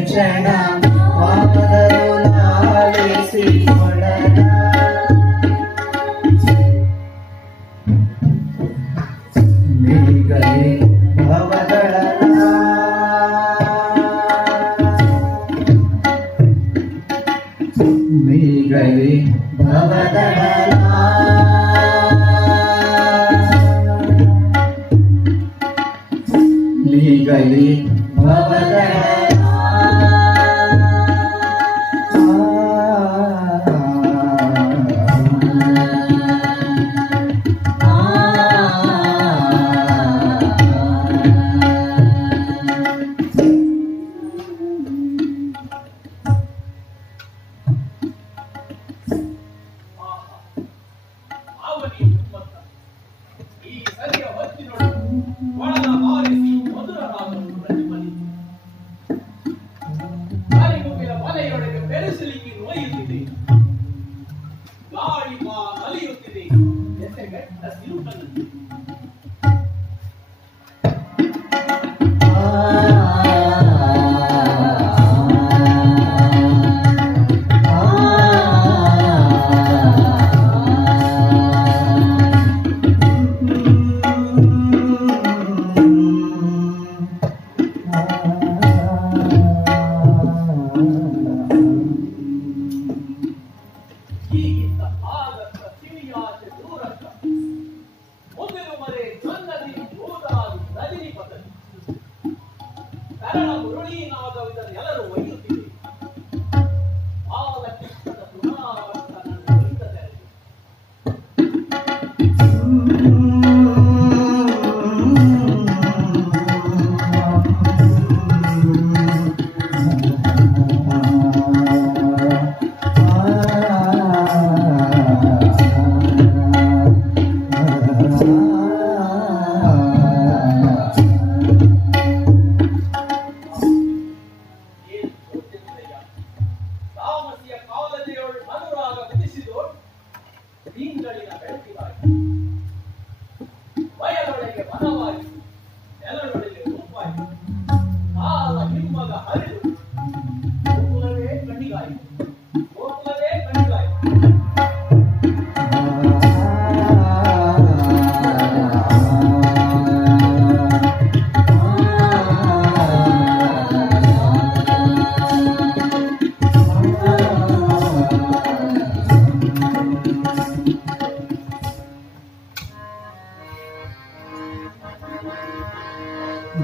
ಕ್ಷಣ ವಾದರು ಲಾಲಿಸಿ ಕೊಡಲ ನೀಗಲಿ ಭವದಳಲ ನೀಗಲಿ ಭವದಳಲ ನೀಗಲಿ ಭವದಳಲ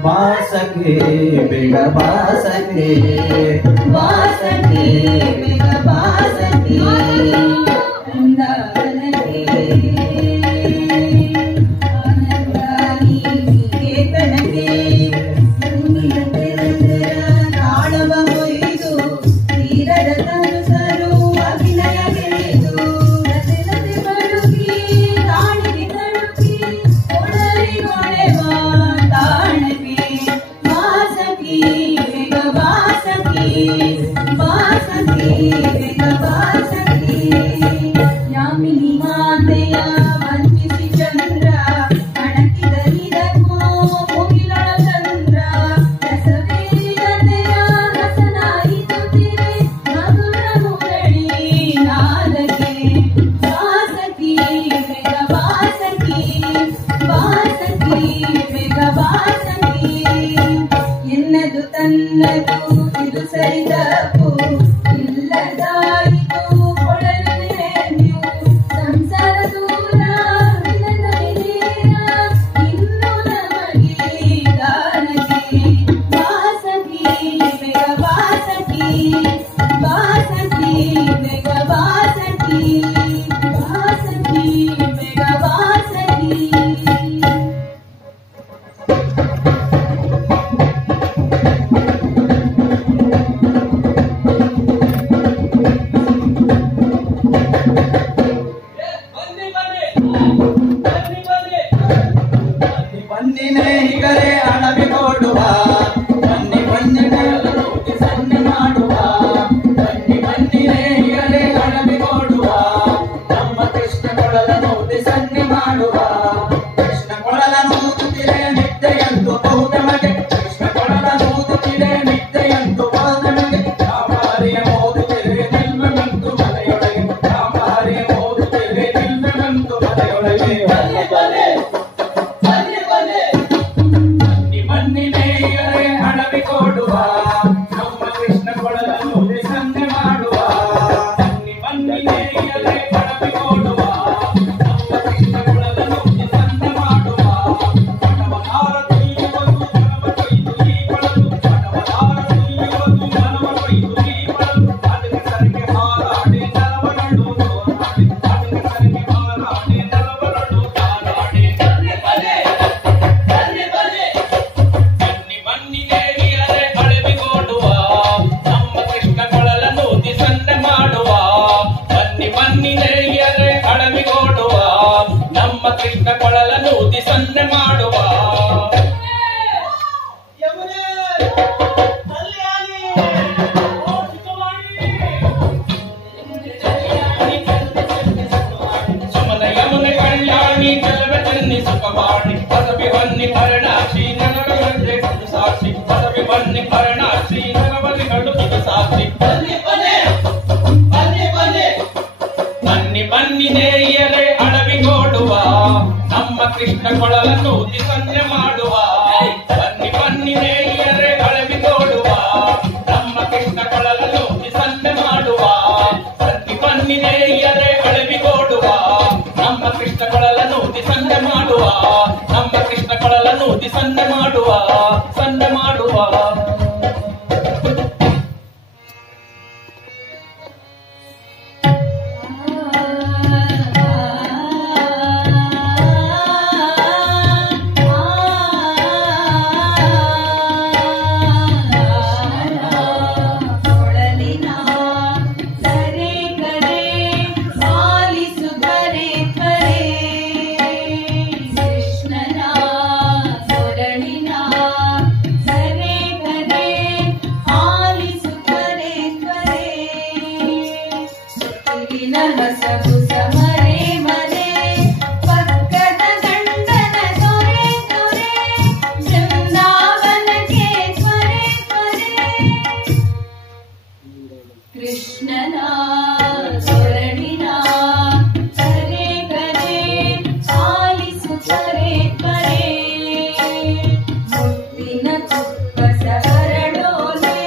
ಬಾಸಕೆ ಬೇಗ ಬಾಸಕೆ ಬಾಸಕೆ ಬೇಗ ಬಾಸಕೆ ಅಂದಾನಕ್ಕೆ ಆನಂದಾನಿ ಕೇತನಕ್ಕೆ ತಾಳವ ಹೊಯ್ದು ತೀರದ ತನುಸರು ಅಭಿನಯ ಗೆಳೆದು ರಸಲತೆ ಬಳುಕಿ ತಾಳಿಗೆ ತಳುಕಿ ಒಡರಿ ಒಳೆವ ತಾಣಕ್ಕೆ ಬಾಸಕಿ ಬೇಗ ಬಾಸಕಿ ಬಾಸಕಿ ಬೇಗ ಬಾಸಕಿ ಯಾಮಿನಿ ಮಾತೆಯ ವಂಚಿಸಿ ಚಂದ್ರ ಅಣಕಿದರಿದಕ್ಕೋ ಮುಗಿಲೊಳ ಚಂದ್ರ ರಸವೇಗತೆಯ ಹಸನಾಯಿತು ತಿರೆ ಮಧುರ ಮುರಳಿ ನಾದಕ್ಕೆ ಬಾಸಕಿ ಬೇಗ ಬಾಸಕಿ ಬಾಸಕಿ ಬೇಗ ಬಾಸಕಿ ಎನ್ನದು ತನ್ನದು ಇದು ಸರಿದಪ್ಪು ಇಲ್ಲದಾಯಿತು ಕೊಡಲು ಸಂಸಾರ ದೂರ ನೂತಿ ಸನ್ನೆ ಮಾಡುವ ಕೃಷ್ಣ ಕೊಳಲ ನೂತುತ್ತಿರೆ ನಿದ್ದೆಯಂದು ಬಹುತಮಗೆ ಕೃಷ್ಣ ಕೊಳಲ ನೂತುತ್ತಿರೆ ನಿದ್ದೆಯಂದು ಬಹುತಮಗೆ ರಾಮಹರಿಯ ಮೋದುತ್ತಿರೆ ನಿಲ್ಮೆಂತು ಮನೆಯೊಳಗೆ ರಾಮಹರಿಯ ಮೋದುತ್ತಿರೆ ನಿಲ್ಮೆಂತು ಮನೆಯೊಳಗೆ ಮಣ್ಣಿನೇಯರೆ ಹಣವಿ ಕೊಡುವ ನಮ್ಮ ಕೃಷ್ಣ ಕೊಳಲ ನೂತಿ ಸನ್ನೆ ಮಾಡುವ ಮಣ್ಣಿನೇಯರೆ ಹಣವಿ ಕೊಡುವ ನಮ್ಮ ಕೃಷ್ಣ ಕೊಳಲ ನೂತಿ ಸನ್ನೆ ಮಾಡುವ ಪಟವನಾರ ತುಯ್ಯುವುದು ಮನವ ಕೊಯ್ದು ಈ ಬಳಲು ಪಟವನಾರ ತುಯ್ಯುವುದು ಮನವ ಕೊಯ್ದು ಈ ಬಳಲು ಅದಕ್ಕೆ ಸರಿಗೆ ಹಾರಾಡಿ ನರವರಳು ಹೋರಾಡಿ ಅದಕ್ಕೆ ಸರಿಗೆ ಹಾರಾಡಿ ನರವರಳು ಹಾರಾಡಿ ಮಣ್ಣಿನೇರಿಯರೆ ಅಳವಿಗೊಡುವ ನಮ್ಮ ಕೃಷ್ಣ ಕೊಳಲ ನೂತಿ ಸನ್ನೆ ಮಾಡುವ ಮಣ್ಣಿನೇರಿಯರೆ ಅಳವಿಗೊಡುವ ನಮ್ಮ ಕೃಷ್ಣ ಕೊಳಲ ನೂತಿ ಸನ್ನೆ ಮಾಡುವ ಸುಮನ ಯಮುನೆ ಕಲ್ಯಾಣಿ ಜಲವೆ ತನ್ನಿ ಸುಖವಾಣಿ ಪದವಿ ಬನ್ನಿ ಭರಣಾಕ್ಷಿ ನಗರಗಳೇ ಸಾಕ್ಷಿ ಪದವಿ ಬನ್ನಿ ಭರಣಾಕ್ಷಿ ನಗರಗಳು ಸಾಕ್ಷಿ ಮಣ್ಣಿನೇಯರೆ ಅಳವಿಗೊಡುವ ನಮ್ಮ ಕೃಷ್ಣ ಕೊಳಲ ನೂತಿ ಸನ್ನೆ ಮಾಡುವ ಮಣ್ಣಿನೇಯರೆ ಅಳವಿಗೊಡುವ ನಮ್ಮ ಕೃಷ್ಣ ಕೊಳಲ ನೂತಿ ಸನ್ನೆ ಮಾಡುವ ಮಣ್ಣಿನೇಯರೆ ಅಳವಿಗೊಡುವ ನಮ್ಮ ಕೃಷ್ಣ ಕೊಳಲ ನೂತಿ ಸನ್ನೆ ಮಾಡುವ ನಮ್ಮ ಕೃಷ್ಣ ಕೊಳಲ ನೂತಿ ಸನ್ನೆ ಮಾಡುವ ಸನ್ನೆ ಮಾಡುವ ಕೊಳಲಿನ ಸರೆ ಕರೆ ಆಲಿಸು ಕರೆ ತ್ವರೆ ಕೃಷ್ಣನ ಕೊರಳಿನ ಸರೆ ಕರೆ ಆಲಿಸು ಕರೆ ತ್ವರೆ ಸುತ್ತಿನ ಹಸಗು ಸಮರೆ ಮರೆ ಪಕ್ಕದ ಗಂಡನ ದೊರೆ ದೊರೆ ಬೃಂದಾವನಕ್ಕೆ ತ್ವರೆ ತ್ವರೆ ಕೃಷ್ಣನ ಕೊರಳಿನ ಸರೆ ಕರೆ ಆಲಿಸು ಕರೆ ತ್ವರೆ ಮುತ್ತಿನ ತುಪ್ಪಸ ಹರಡೋಲೆ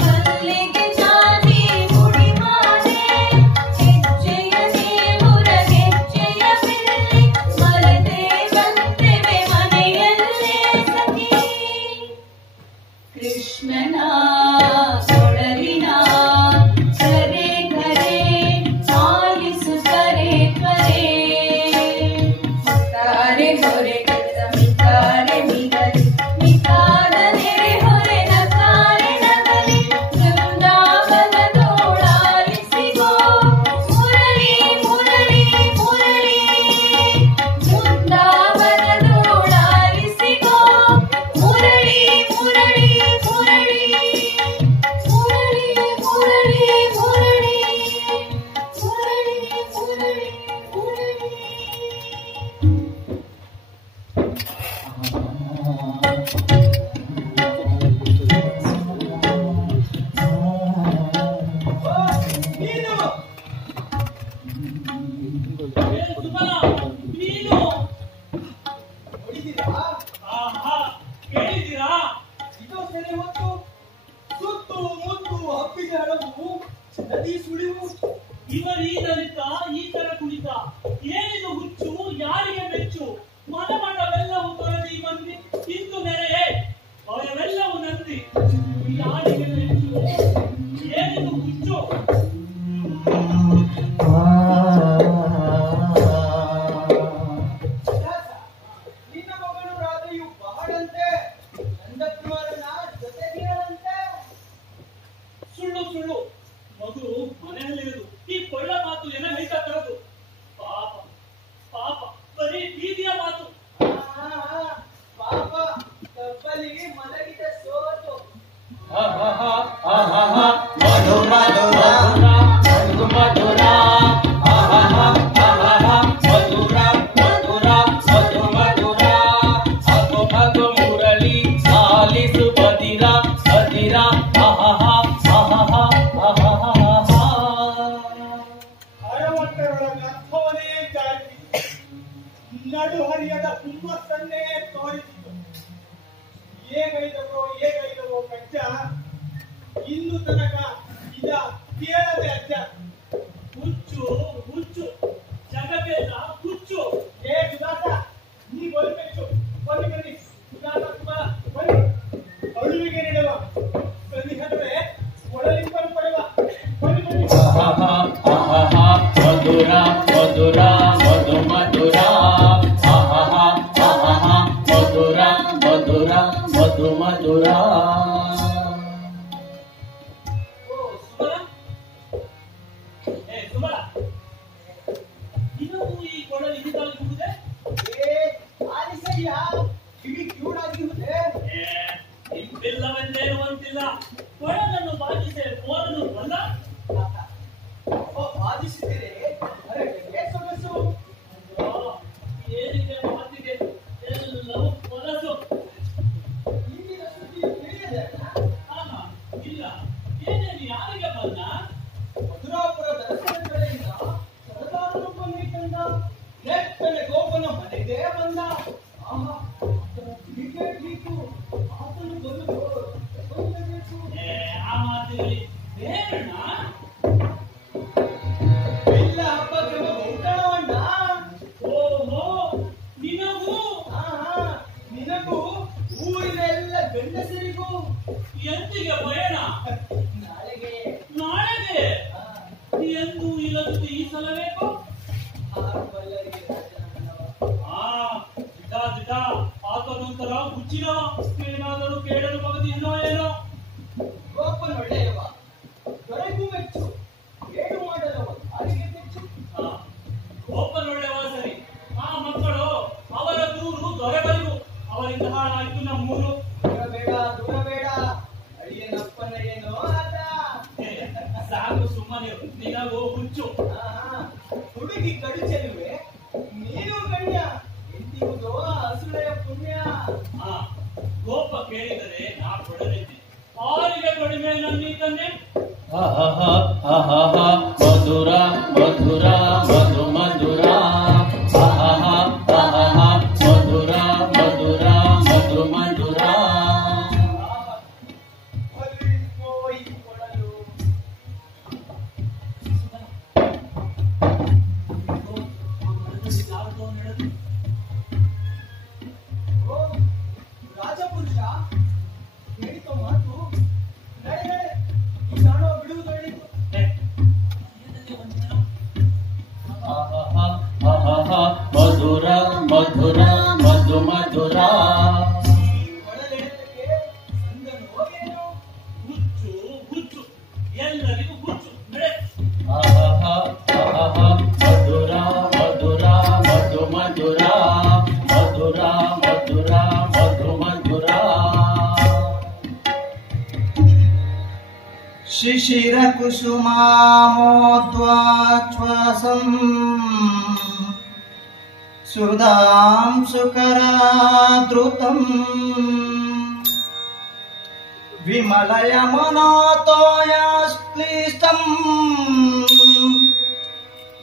ಕಲ್ಲಿಗೆ ಜಾತಿ ಮುಡಿ ಮಾಡೆ ಹೆಜ್ಜೆಯ ದೇವರ ಹೆಜ್ಜೆಯ ಬಿಲ್ಲಿ ಮರದೆ ಬಂತೆವೆ ಮನೆಯಲ್ಲೇ ಸಖಿ ಕೃಷ್ಣನ ಕೊಳಲಿನ ಸರೆ ಕರೆ ಆಲಿಸು ಕರೆ ತ್ವರೆ ಮಿತಾರೆ ಹೊರೆ ಕಸ ಮಿತಾರೆ ಮಿಗಲಿ ಮಿತಾದ ನೆರೆ ಹೊರೆ ನಕಾರೆ ನಗಲಿ ಬೃಂದಾವನದೋಳಾಲಿಸಿಗೋ ಮುರಳಿ ಮುರಳಿ ಮುರಳಿ ಬೃಂದಾವನದೋಳಾಲಿಸಿಗೋ ಮುರಳಿ ಮುರಳಿ ಮುರಳಿ ಮುರಳಿ ಮುರಳಿ ಮುರಳಿ ಮುರಳಿ ಮುರಳಿ ಮುರಳಿ ಕೇಳಿದ್ದೀರಾ? ಇದು ಸೆರೆ ಹೊತ್ತು ಸುತ್ತು ಮುತ್ತು ಹಬ್ಬಿದ ಹಡಗು ನದಿ ಸುಳಿವು ಇವರೀ ದಲಿತ ಈ ತರ ಕುಳಿತ ಏನಿದು ಹುಚ್ಚು ಯಾರಿಗೆ ಮೆಚ್ಚು ಮನಮಠವೆಲ್ಲವೂ ತೊರೆದಿ ಮಂದಿ ಇಂದು ನೆರೆ ಅವರೆಲ್ಲವೂ ನಂದಿ ಯಾರಿಗೆ ಮೆಚ್ಚು ಏನಿದು ಹುಚ್ಚು ನಡುಹರಿಯದ ಹುಮ್ಮಸ್ಸನ್ನೇ ತೋರಿಸಿತು. ಹೇಗೈದವೋ ಕಚ್ಚ, ಇನ್ನು ತನಕ ಇದ ಕೇಳದೆ ಅಜ್ಜ. ಹುಚ್ಚು ಹುಚ್ಚು ಜಗಕ್ಕೆಲ್ಲ ಹುಚ್ಚು. ಏ ಸುಧಾತ, ನೀ ಬರಬೇಕು. ಬನ್ನಿ ಸುಧಾತ ಕುಮಾರ ಬನ್ನಿ. ಅಳುವಿಗೆ ನೀಡುವ ಸನಿಹವೇ ಒಳಲಿಂಬರು ಪಡೆವ. ಬನ್ನಿ ಮಧುರ ಮಧುರ ಮಧು ಮಧುರ ಮಧುರ ಮಧುರ ಮಧು ಮಧುರ. ಸುಮಲ, ಇನ್ನೂ ಈ ಕೊಡಲು ಹಿಂದಾಗುವುದೇ? ಆಲಿಸಯ್ಯ, ಕಿವಿ ಕಿವುಡಾಗಿರುವುದೇ? ನಿಮ್ಮೆಲ್ಲವನ್ನೇನು ಅಂತಿಲ್ಲ. ಕೊಡಲನ್ನು ಬಾಧಿಸಿ ಮೋರನು ಬಲ್ಲ. ಬಾಧಿಸಿದರೆ ಸೊಗಸು. ಏನಿದೆ ಮಾತಿಗೆ ಎಲ್ಲವೂ ಹೊಲಸು. ಇಂದಿನ ಸುದ್ದಿ ತಿಳಿಯದೆ ಇಲ್ಲ, ಏನೇನು ಯಾರಿಗೆ ಬಂದ? ಮಧುರಾಪುರ ದರ್ಶನ ಕಡೆಯಿಂದ ಸರದಾರನೊಬ್ಬನೇ ಕಂಡ. ನೆಟ್ಟನೆ ಗೋಪನ ಮನೆಗೆ ಬಂದ. ಆಹಾ, ಬೇಕು ಆತನು ಬಂದು ಆ ಮಾತಿನಲ್ಲಿ ಬೇರಣ್ಣ ಇಲ್ಲ ಹಬ್ಬಕ್ಕೆ ಊಟವಣ್ಣ. ಓಹೋ, ನಿನಗೂ ನಿನಗೂ ಊರಿನ ಎಲ್ಲ ಗಂಡಸರಿಗೂ ಎಂದಿಗೆ ಪಯಣ? ನಾಳೆಗೆ ನಾಳೆಗೆ ಎಂದು ಇಲ್ಲದು ಈ ಸಲ ಬೇಕು. ಬಲ್ಲರಿಗೆ ದಿಟ ಆತನೊಂಥರ ಹುಚ್ಚಿನ ಏನಾದರೂ ಕೇಳಲು ಬಗದಿಲ್ಲೋ ಏನೋ. ಗೋಪನೊಳ್ಳೆಯವ, ದೊರೆಗೂ ಮೆಚ್ಚು, ಏಳು ಮಾಡಲವ ಯಾರಿಗೆ ಮೆಚ್ಚು. ಒಬ್ಬನೊಳ್ಳೆವ ಸರಿ, ಆ ಮಕ್ಕಳು ಅವರ ದೂರು ದೊರೆಬರಿಗೂ, ಅವರಿಂದ ಹಾಳಾಯ್ತು ನಮ್ಮೂರು. ದೂರಬೇಡ ಅಳಿಯನಪ್ಪನ ಏನೋ ಆತ. ಸಾಕು ಸುಮ್ಮನೆ, ನಿನಗೂ ಹುಚ್ಚು. ಹುಡುಗಿ ಕಡು ಚೆಲುವೆ, ನೀನು ಗಣ್ಯ ಎಂದಿರುವುದೋ ಹಸುಳೆಯ ಪುಣ್ಯ. ಕೋಪ ಕೇಳಿದರೆ ನಾ ಕೊಡಲಿದ್ದೆ, ಅವರಿಗೆ ಕಡಿಮೆ ನನ್ನೀ ತಂದೆ. ಮಧುರ ಮಧುರ ಮಧು ಮಧುರ ಮಧುರ ಮಧುರ ಮಧು ಮಧುರ. ಹೋಯಿ ಕೊಡಲು ರಾಜಪುರುಷ ಹೇಳಿಕೋ ಮಾತು. ನಡೆ ಈ ನಾಣೋ ಬಿಡುವುದು ಹೇಳಿತು. ಮಧುರ ಮಧುರ ಮಧು ಮಧುರ. ಒಳಲೆಳೆತಕ್ಕೆ ಸಂದನೋ ಏನೋ. ಹುಚ್ಚು ಹುಚ್ಚು, ಎಲ್ಲರಿಗೂ ಹುಚ್ಚು. ನಡೆ. ಮಧುರ ಮಧುರ ಮಧು ಮಧುರ ಮಧುರ ಮಧುರ ಮಧು ಮಧುರ. ಶಿಶಿರ ಕುಸುಮಾಮೋದ್ವಾಶ್ವಾಸಂ ಸುಧಾಂಶುಕರಾದೃತಂ ವಿಮಲಯಮನೋತೋಯಸ್ಕ್ಲಿಷ್ಟಂ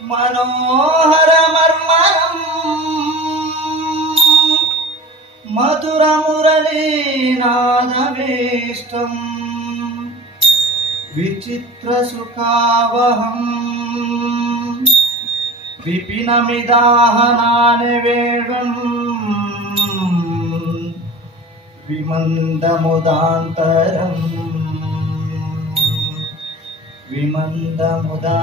ಮನೋಹರಮರ್ಮರಂ ಮಧುರಮುರಳೀನಾದವೇಷ್ಟಂ ವಿಚಿತ್ರಸುಖಾವಹಂ ವಿಪಿನಮಿದಾಹನಾನಿ ವೇಳ್ವಂ ವಿಮಂದಮುದಾಂತರಂ ವಿಮಂದಮುದಾಂತರಂ.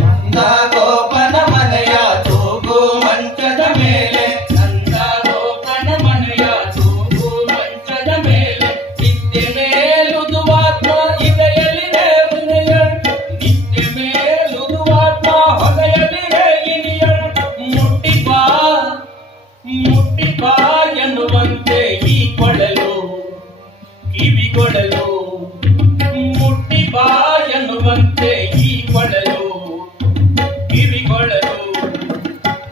ನಂದ ಗೋಪನ ಮನೆಯ ತೂಗು ಮಂಚದ ಮೇಲೆ, ನಂದ ಗೋಪನ ಮನೆಯ ತೂಗು ಮಂಚದ ಮೇಲೆ, ನಿತ್ಯ ಮೇಲುದುವಾತ್ಮ ಇದೆಯಲ್ಲಿದೆ ಮುನಿಯಳ್, ನಿತ್ಯ ಮೇಲುದುವಾತ್ಮ ಹೊಲೆಯಲ್ಲಿದೆ ಇನಿಯಳ್. ಮುಟ್ಟಿ ಬಾ ಎನ್ನುವಂತೆ ಈ ಕೊಡಲು ಕಿವಿಗೊಡಲು, ಮುಟ್ಟಿ ಬಾ ಎನ್ನುವಂತೆ ಈ ಕೊಡಲು ಕಿವಿಗೊಡಲು.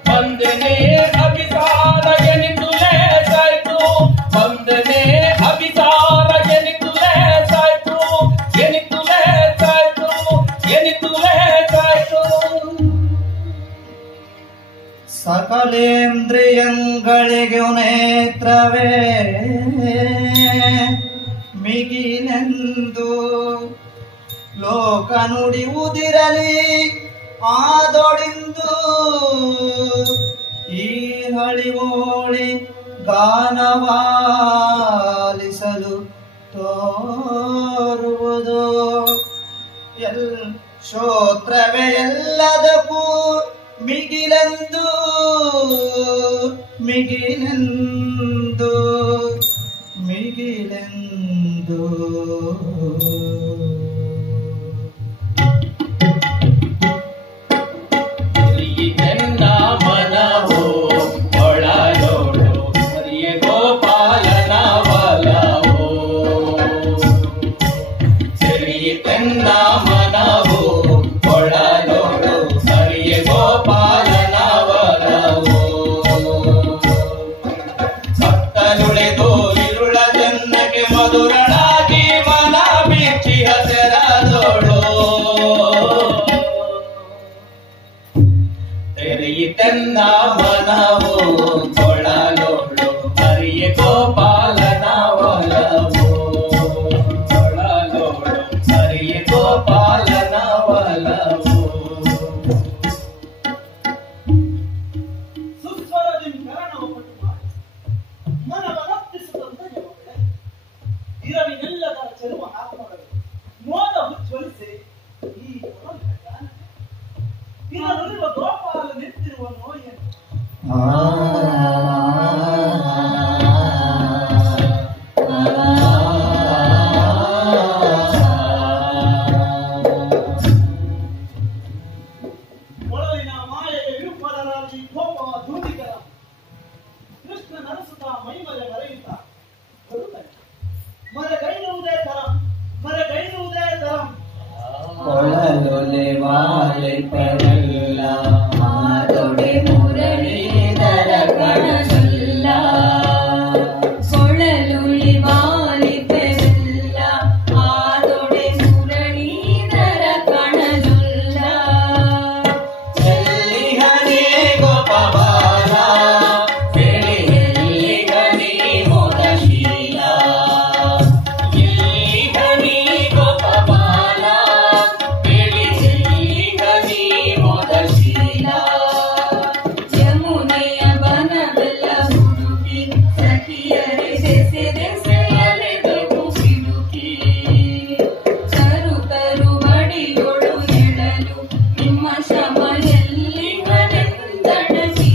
ಬಂದನೆ ಅಭಿಸಾರ ಎನಿಸುಲೆ ಸಾಯ್ತು, ಬಂದನೆ ಅಭಿಸಾರ ಎನಿಸುಲೆ ಸಾಯ್ತು. ಸರ್ವದೇಂದ್ರಿಯಗಳಿಗೆ ನೇತ್ರವೇ ಮಿಗಿಲೆಂದು ಲೋಕ ನುಡಿಯುವುದಿರಲಿ ಆದೊಡಿಂದು ಈ ಹಳಿವೋಳಿ ಗಾನವಾಲಿಸಲು ತೋರುವುದು ಶ್ರೋತ್ರವೇ ಎಲ್ಲದಕ್ಕೂ ಮಿಗಿಲೆಂದು ಮಿಗಿಲೆಂದು ಮಿಗಿಲೆಂದು ನನ್ನ ಮನವು ಒಳನೋಡು ಹರಿಯ ಗೋಪಾಲನ ಬಲವೋ ನನ್ನ ಮನವು ಒಳನೋಡು ಹರಿಯ ಗೋಪಾಲನ ಬಲವೋ ಸತ್ತನುಳಿದು ಇರುಳ ಜನ್ನಕ್ಕೆ ಮಧುರಳಾಗಿ ಮನ ಬಿಚ್ಚಿ ಹಸರಾದೋಳು ತೆರೆಯಿತೆನ್ನ ಮನವು ಕೊಳಲೋಳು ಹರಿಯ ಗೋಪಾಲನ ಒಲವು ಕೊಳಲೋಳು ಹರಿಯ ಗೋಪಾಲನ ಒಲವು ಇರವಿನೆಲ್ಲದ ಚೆಲುವ ಆತ್ಮಗಳು ಮೋದ ಉಜ್ವಲಿಸಿ ಈ ಇದರಲ್ಲಿರುವ ಗೋಪಾಲ ನಿಂತಿರುವ ನೋಯನ್ನು ಒಳಗಿನ ಮಾಯೆಗೆ ವಿರೂಪರಾಗಿ ಕೋಪವ ಧೂಮಿಕರ ಕೃಷ್ಣ ನರಸುತ್ತ ಮೈಮಲೆ ಮರೆಯುತ್ತ ಮರೆಗೈರುವುದೇ ತರಂ ಮರೆಗೈರುವುದೇ ತರಂ ಕೊಳಲೊಲೆ ವಾಲಿಪರಲ್ಲ ಮಾತೊಡೆ ಮುರಳೀಧರ ಕಣಜೊಲ್ಲ ಕೊಳಲುಳಿ ವಾಲಿಪೆಲ್ಲ ಮಾತೊಡೆ ಮುರಳೀಧರ ಕಣಜೊಲ್ಲ ಎಲ್ಲಿ ಹನಿ ಗೋಪಬಾಲ ಎಲ್ಲಿ ಹನಿ ಮೋದಶೀಲ ಎಲ್ಲಿ ಹನಿ ಗೋಪಬಾಲ ಯಮುನೆಯ ಬನವೆಲ್ಲ ಹುಡುಕಿ ಸಖಿಯರೆ ದೆಸೆ ದೆಸೆಯಲೆದೆವು ಸಿಡುಕಿ ಕರು ಕರು ಬಡಿಯೊಳು ಎಳಲು ನಿಮ್ಮ ಶ್ರಮ ಎಲ್ಲಿ ಮನೆಂದಡಗಿಸುತ್ತಿರಲು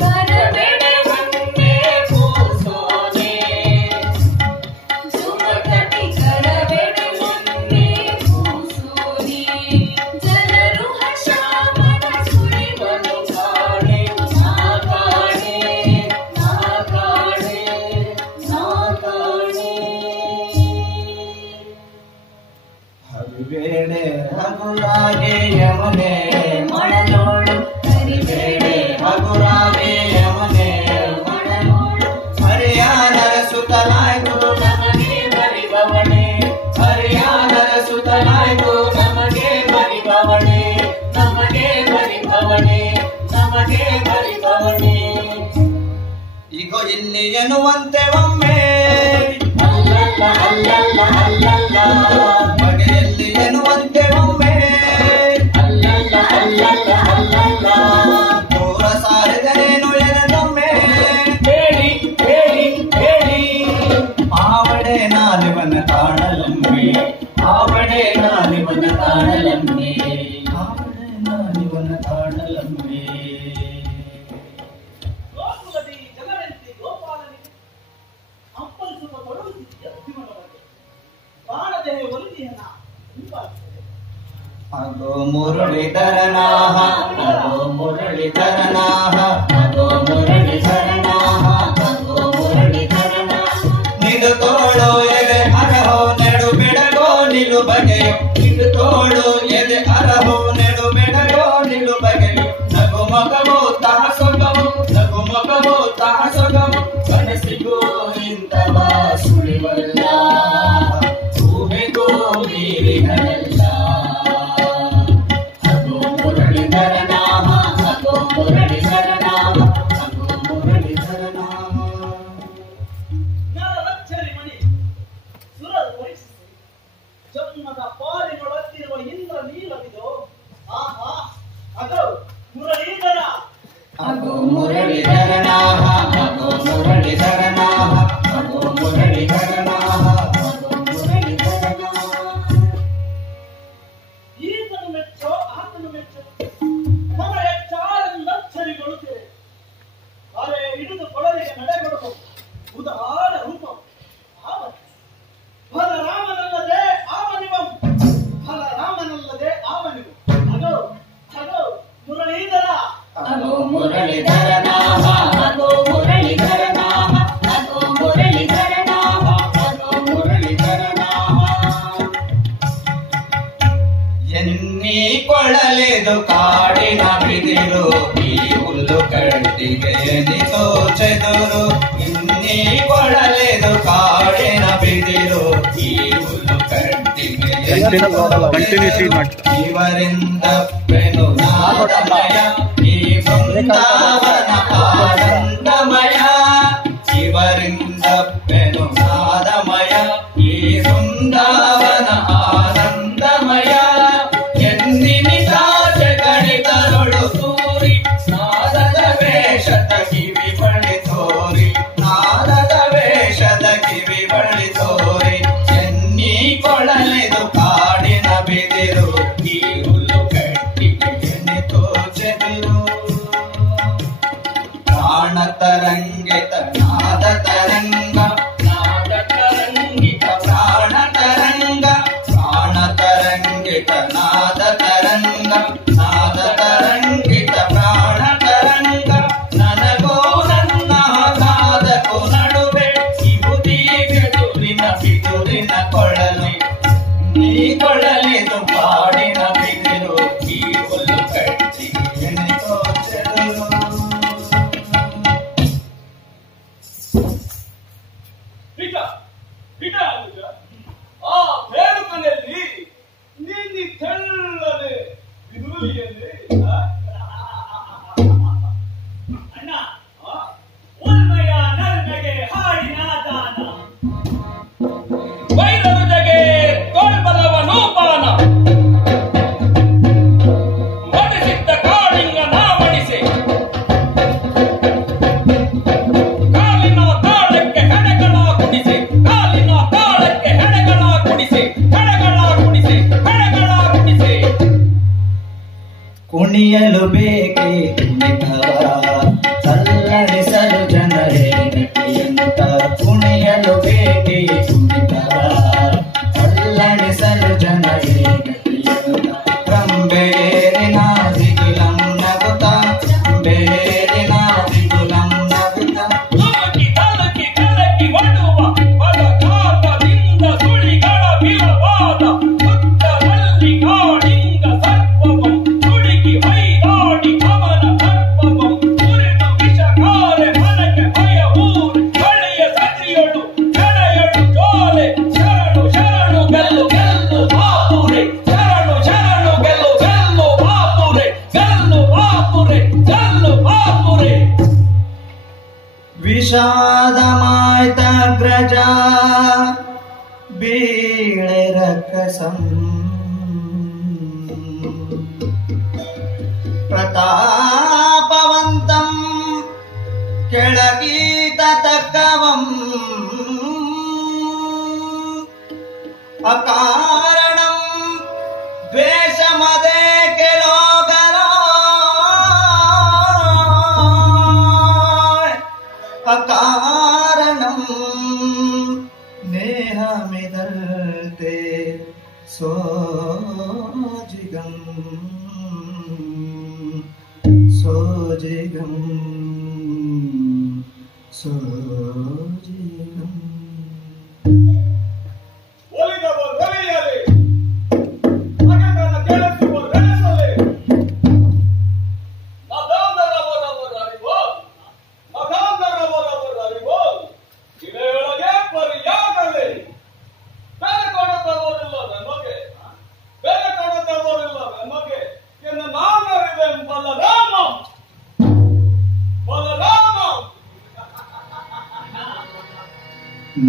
ಕರಬೆಡೆ ಒಂದೇ ಕೂಸೋನೆ ಸುಮಕಟಿ ಕರಬೆಡೆ ಒಂದೇ ಕೂಸೋನೆ ಜನರು ಹರ್ಷಾಮನ ಸುರಿವನು ಕಾಣೆ ನಾ ಕಾಣೆ ನಾ ಕಾಣೆ ನಾ ಕಾಣೆ ಹರಿಬೇಡೆ ಹಗುರಾಗೆ ಯಮನೆ ಮೊಳಲೋಡು ಹರಿಬೇಡೆ ಹಗುರಾಗೆ ಯಮನೆ ಮೊಳಲೋಡು ಹರಿಯಾನರ ಸುತಲಾಯ್ತು ನಮಗೆ ಬರಿಬವಣೆ ಹರಿಯಾನರ ಸುತಲಾಯ್ತು ನಮಗೆ ಬರಿಬವಣೆ ನಮಗೆ ಬರಿಬವಣೆ ನಮಗೆ ಬರಿಬವಣೆ ಈಗ ಇಲ್ಲಿ ಎನ್ನುವಂತೆ ಒಮ್ಮೆ ಅಲ್ಲಲ್ಲ ಅಲ್ಲಲ್ಲ ಅಲ್ಲಲ್ಲ ಬಗೆಯಲ್ಲಿ ಎನ್ನುವಂತೆ ಒಮ್ಮೆ ಅಲ್ಲಲ್ಲ ಅಲ್ಲಲ್ಲ ಅಲ್ಲಲ್ಲ ನೂರ ಸಾರಿದರೇನು ಎನದೊಮ್ಮೆ ಹೇಳಿ ಹೇಳಿ ಹೇಳಿ ಆವಡೆ ನಾನಿವನ ಕಾಣಲಂಬೆ ಆವಡೆ ನಾನಿವನ ಕಾಣಲಂಬೆ ಆವಡೆ ನಾನಿವನ ಕಾಣಲಂಬೆ ಗೋಕುಲದಿ ಜನರಂತೆ ಗೋಪಾಲನಿಗೆ ಅಪ್ಪಳಿಸುವ ತೊಡಗುತ್ತಿದ್ದ ಅಭಿಮನವರಿಗೆ ಬಾಣದೆ ಒಲಿದಿಯನ್ನ ಹಿಂಬಾಲಿಸಿದೆ ಅಗೋ ಮುರಳೀಧರನಾಹ ಅಗೋ ಮುರಳೀಧರನಾಹ ಅಗೋ ಮುರಳೀಧರನಾಹ ಅಗೋ ಮುರಳೀಧರನಾಹ ನಿಡು ತೋಳು ಎದೆ ಅರಹೋ ನೆಡು ಬೆಡಗೋ ನಿಲು ಬಗೆಯು ನಿಡು ತೋಳು ಎದೆ ಅರಹೋ ನೆಡು ಬೆಡಗೋ ನಿಲು ಬಗೆಯು ನಗು ಮಗವು ತಹ ಸೊಗವು ನಗು ಮಗವು ತಹ ಸೊಗವು ಕನಸಿಗೂ ಇಂಥವ ಸುಳಿವಲ್ಲ ಊಹೆಗೂ ಮೀರಿನಲ್ಲ ಅಗೋ ಮುರಳೀಧರನಾಹ ಅಗೋ ಮುರಳಿ ಕೊಳಲೆದು ಕಾಡಿನ ಬಿದಿರು ಈ ಹುಲ್ಲು ಕಟ್ಟಿಗೆ ಎನಿಸೋ ಚೆದುರು ಇನ್ನೀ ಕೊಳಲೆದು ಕಾಡಿನ ಬಿದಿರು ಈ ಹುಲ್ಲು ಕಟ್ಟಿಗೆ ಇವರಿಂದ ಬೆನು ನಾದಮಯ ಈ ಬೃಂದಾವನ ಆನಂದಮಯ ಇವರಿಂದ ಬೆನು ನಾದಮಯ ಈ ಬೃಂದಾವನ ಆನಂದಮಯ ಎನ್ನಿನಿತಾಚೆ ಗಣಿತರೊಳು ಸೂರಿ ನಾದದ ವೇಷದ ಕಿವಿ ಬಳಿ ತೋರಿ ನಾದದ ವೇಷದ ಕಿವಿ ಬಳಿ ತೋರಿ ಎನ್ನಿ ಕೊಳಲೆದು ಕಾಡಿನ ಬಿದಿರು ಈ ಹುಲ್ಲು ಕಟ್ಟಿಗೆ ಎನಿತೋ ಚೆದಿರು ಪ್ರಾಣ ತರಂಗಿತ ನಾದ ತರಂಗ ನಾದ ತರಂಗಿತ ಪ್ರಾಣ ತರಂಗ ಪ್ರಾಣ ತರಂಗಿತ ನಾದ ತರಂಗ ನಾದ ತರಂಗಿತ ಪ್ರಾಣ ತರಂಗ ನನಗೋ ನನ್ನ ನಾದಕ್ಕೂ ನಡುವೆ ಇವುದೀ ಬೆದುರಿನ ಬಿದುರಿನ ಕೊಳಲೆ ನೀ ಕೊಳಲೆದು ಕಾಡಿನ ಬಿದಿರು ಈ ಹುಲ್ಲು ಕಟ್ಟಿಗೆ ಎನಿಸೋ ಚೆದಿರು ಆ ಬೇಡುಕನಲ್ಲಿ ನಿನ್ನಿ ತೆಳ್ಳನೆ ಬಿದುರಿಯಲ್ಲಿ ಅಣ್ಣ ಉಲ್ಮೆಯ ನಲ್ಮೆಗೆ ಹಾಡಿನ ದಾನ ವೈರರುಜಗೆ ತೋಳ್ಬಲವನು ಪಾನ ಮಡಿಸಿದ್ದ ಕಾಳಿಂಗ ನಾಮಣಿಸೆ ಕಾಲಿನ ತಾಳಕ್ಕೆ ಹೆಣಗಳ ಕುಣಿಸೆ ಕಾಲಿನ ತಾಳಕ್ಕೆ ಹೆಣಗಳ ಕುಣಿಸೆ ಹೆಣಗಳ ಕುಣಿಸೆ ಹೆಣಗಳ ಕುಣಿಸೆ ಕುಣಿಯಲು ಬೇಕೆ ಕುಣಿತವ ಸಲ್ಲಡಿಸಲು ಜನರೇ ನಟಿಯಂತ ಕುಣಿಯಲು ಬೇಕೆ ಕುಣಿತವ ಸಲ್ಲಡಿಸಲು ಜನರೇ ನಟಿಯಂತ ರಂಬೇರಿನ ದಿಗುಲಂ ನಗುತ್ತ ರಂಬೇರಿನ ದಿಗುಲಂ ನಗುತ್ತ ತುಮಕಿ ತಲಕಿ ಕಲಕಿ ಒಡುವ ಪದಘಾತದಿಂದ ಸುಳಿಗಳ ಬಿಲವಾದ ಸುತ್ತದಲ್ಲಿ ಕಾಳಿಂಗ ಸರ್ಪವಂ ತುಡುಕಿ ಹೊಯ್ದಾಡಿ ಅವನ ಸರ್ಪವಂ ಉರಿದು ವಿಷಕಾರೆ ಮನಕ್ಕೆ ಭಯ ಊರು ಹಳೆಯ ಸತಿಯೊಳು ಜಡೆಯಳು ಜೋಲೆ ಶರಣು ಶರಣು ಗೆಲ್ಲು ಗೆಲ್ಲು ಬಾಪುರೆ ಶರಣು ಶರಣು ಗೆಲ್ಲು ಗೆಲ್ಲು ಬಾಪುರೆ ಗೆಲ್ಲು ಬಾಪುರೆ ಗೆಲ್ಲು ಬಾಪುರೆ ವಿಷಾದಮಾಯ್ತಗ್ರಜ ಬೀಳೆ ರಕ್ಕಸಂ ಪ್ರತಾಪವಂತಂ ಕೆಳಗೀತ ತಕ್ಕವಂ ಅಕಾರಣಂ ದ್ವೇಷಮದೇ ಕೆಲೋಗರ ಅಕಾರಣಂ ನೇಹಮಿದರ್ತೆ ಸೋಜಿಗಂ ಸೋಜಿಗಂ ಸೋಜಿಗಂ ಒಲಿದವ ಒಲಿಯಲಿ ಮಗನ ಕೆಳಸುವ ಬೆಳೆಸಲಿ ಮದಾಂಧರವರವರರಿವೋ ಮದಾಂಧರವರವರರಿವೋ ಇವೆಯೊಳಗೆ ಪರಿಯಾಗಲಿ ಬೆಲೆ ಕೊಡದವರಿಲ್ಲ ನಮಗೆ ಬೆಲೆ ಕೊಡದವರಿಲ್ಲ ನಮಗೆ ಎಂದು ನಾನರಿವೆ ಬಲರಾಮ ಬಲರಾಮ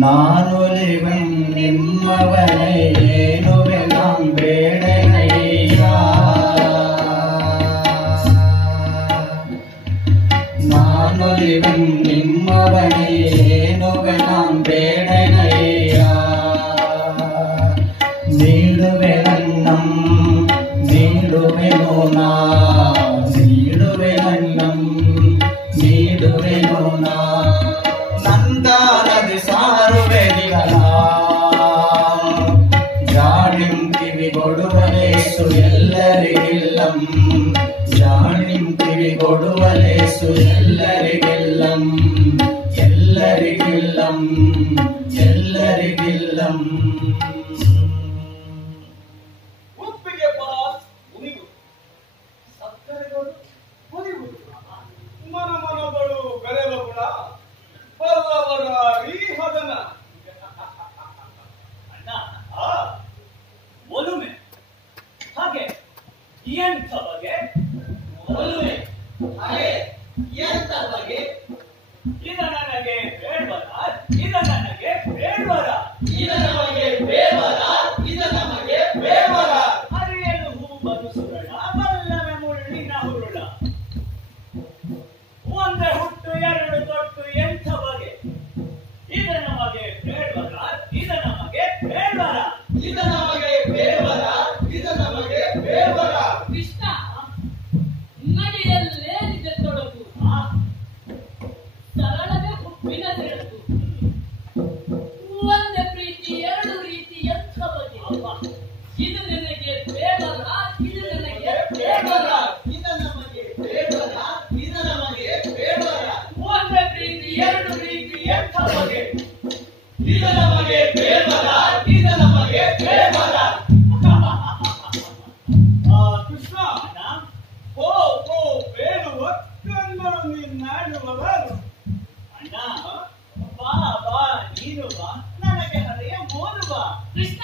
ನಾನೊಲಿವನ್ ನಿಮ್ಮವನೇನುವೆ ನಾಂ ಬೇಡನಯ್ಯ ನಾನೊಲಿವನ್ ನಿಮ್ಮವನೇನುವೆ ನಾಂ ಬೇಡನಯ್ಯ ನೀಡುವೆ ನನ್ನಂ ನೀಡುವೆನು ನಾ ನೀಡುವೆ ನನ್ನಂ ನೀಡುವೆನು ನಾ ನಂದಾನದಿ ಸಾರುವೆ ದಿಗಲ ಜಾಣಿಂ ಕಿವಿ ಕೊಡುವಲೇಸು ಎಲ್ಲರಿಗಿಲ್ಲಂ ಜಾಣಿಂ ಕಿವಿ ಕೊಡುವಲೇಸು ಎಲ್ಲರಿಗಿಲ್ಲಂ ಎಲ್ಲರಿಗಿಲ್ಲಂ ಎಲ್ಲರಿಗಿಲ್ಲಂ ಉಪ್ಪಿಗೆ ಪಾಸ್ ಉನಿಗು ಎಂಥ ಬಗೆ ಒಲುಮೆ ಹಾಗೆ ಎಂತ ಬಗೆ ಇದ ನನಗೆ ಬೇಡವರ ಇದ ನನಗೆ ಬೇಡವರ ಇದ ನಮಗೆ ಬೇವರ ಇದ ನಮಗೆ ಬೇವರ ಅರಿಯಲು ಹೂ ಬದುಸುರಳ ಬಲ್ಲವೆ ಮುಳ್ಳಿನ ಹುರುಳ ಒಂದೇ ಹುಟ್ಟು ಎರಡು ತೊಟ್ಟು ಎಂಥ ಬಗೆ ಇದ ನಮಗೆ ಬೇಡವರ ಇದ ನಮಗೆ ಬೇಡವರ ಇದ ನಮಗೆ ಬೇವರ ಇದ ನಮಗೆ ಬೇವರ ಕೃಷ್ಣ ನಡೆಯಲ್ಲೇನಿದೆ ತೊಡಕು ಸರಳವೇ ಹುಬ್ಬಿನ ಬೆಳಕು ಒಂದೇ ಪ್ರೀತಿ ಎರಡು ರೀತಿ ಎಂಥ ಬಗೆ ಇದು ನನಗೆ ಬೇಡವರ ಇದು ನನಗೆ ಬೇಡವರ ಇದ ನಮಗೆ ಬೇವರ ಇದ ನಮಗೆ ಬೇವರ ಒಂದೇ ಪ್ರೀತಿ ಎರಡು ರೀತಿ ಎಂಥ ಬಗೆ ಇದ ನಮಗೆ ಬೇವರ ಇದ ನಮಗೆ ಬೇವರ ಕೃಷ್ಣ ಓ ಓ ಬೇರು ಒಕ್ಕಂದರು ನೀನಾಡುವವರು ಅಣ್ಣ ಬಾ ಬಾ ನೀನು ಬಾ ನನಗೆ ಹರೆಯ ಮೋದು ಬಾ ಕೃಷ್ಣ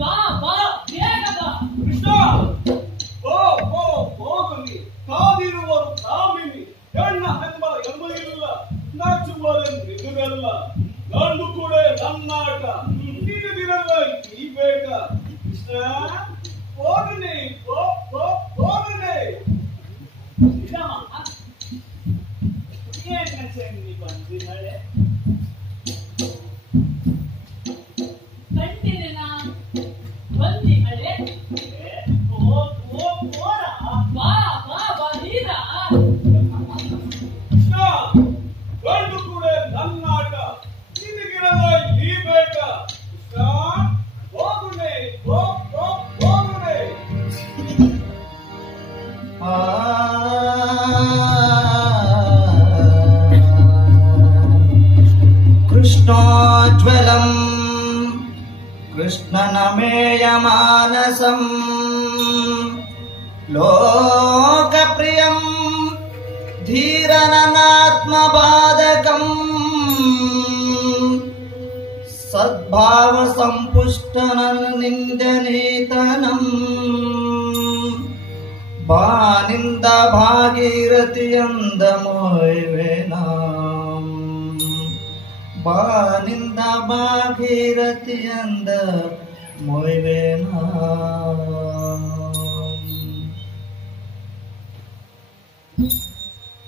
ಬಾ ಬಾ ಬೇಗ ಬಾ ಕೃಷ್ಣ ಓ ಓ ಹೋಗಲಿ ಕಾದಿರುವರು ಕಾಮಿನಿ ಹೆಣ್ಣ ಹೆಣ್ಮಲ ಎಂಬಲಿಲ್ಲ ನಾಚುವರೆಂದಿರಲ್ಲ ನಂದು ಕೂಡ ನನ್ನಾಟ ನಿನಗಿರಲ್ಲ ಈ ಬೇಟ ಕೃಷ್ಣ ಹೋಗಲಿ ಹೋಗಲಿ ಏನು ಚೆನ್ನಿ ಬಂದಿದ್ದಾಳೆ ಕಂಟಿನ ಬಂದಿ ಹಳೆ ಬಾ ಬಾ ಬರೀರ ಕೃಷ್ಣ ಗಂಡು ಕೂಡ ನನ್ನಾಟ ನಿನಗಿರಲ್ಲ ಈ ಬೇಟ ಕೃಷ್ಣ ಹೋಗಲಿ ಹೋಗಲಿ कृष्णोज्ज्वलम् कृष्णनमेयमानसम् लोकप्रियम् धीरननात्मबाधकम् सद्भावसम्पुष्टननिन्दनीतनम् ಬಾನಿಂದ ಭಾಗೀರಥಿಯಂದ ಮೊಯ್ವೆನಾಂ ಬಾನಿಂದ ಭಾಗೀರಥಿಯಂದ ಮೊಯ್ವೆನಾಂ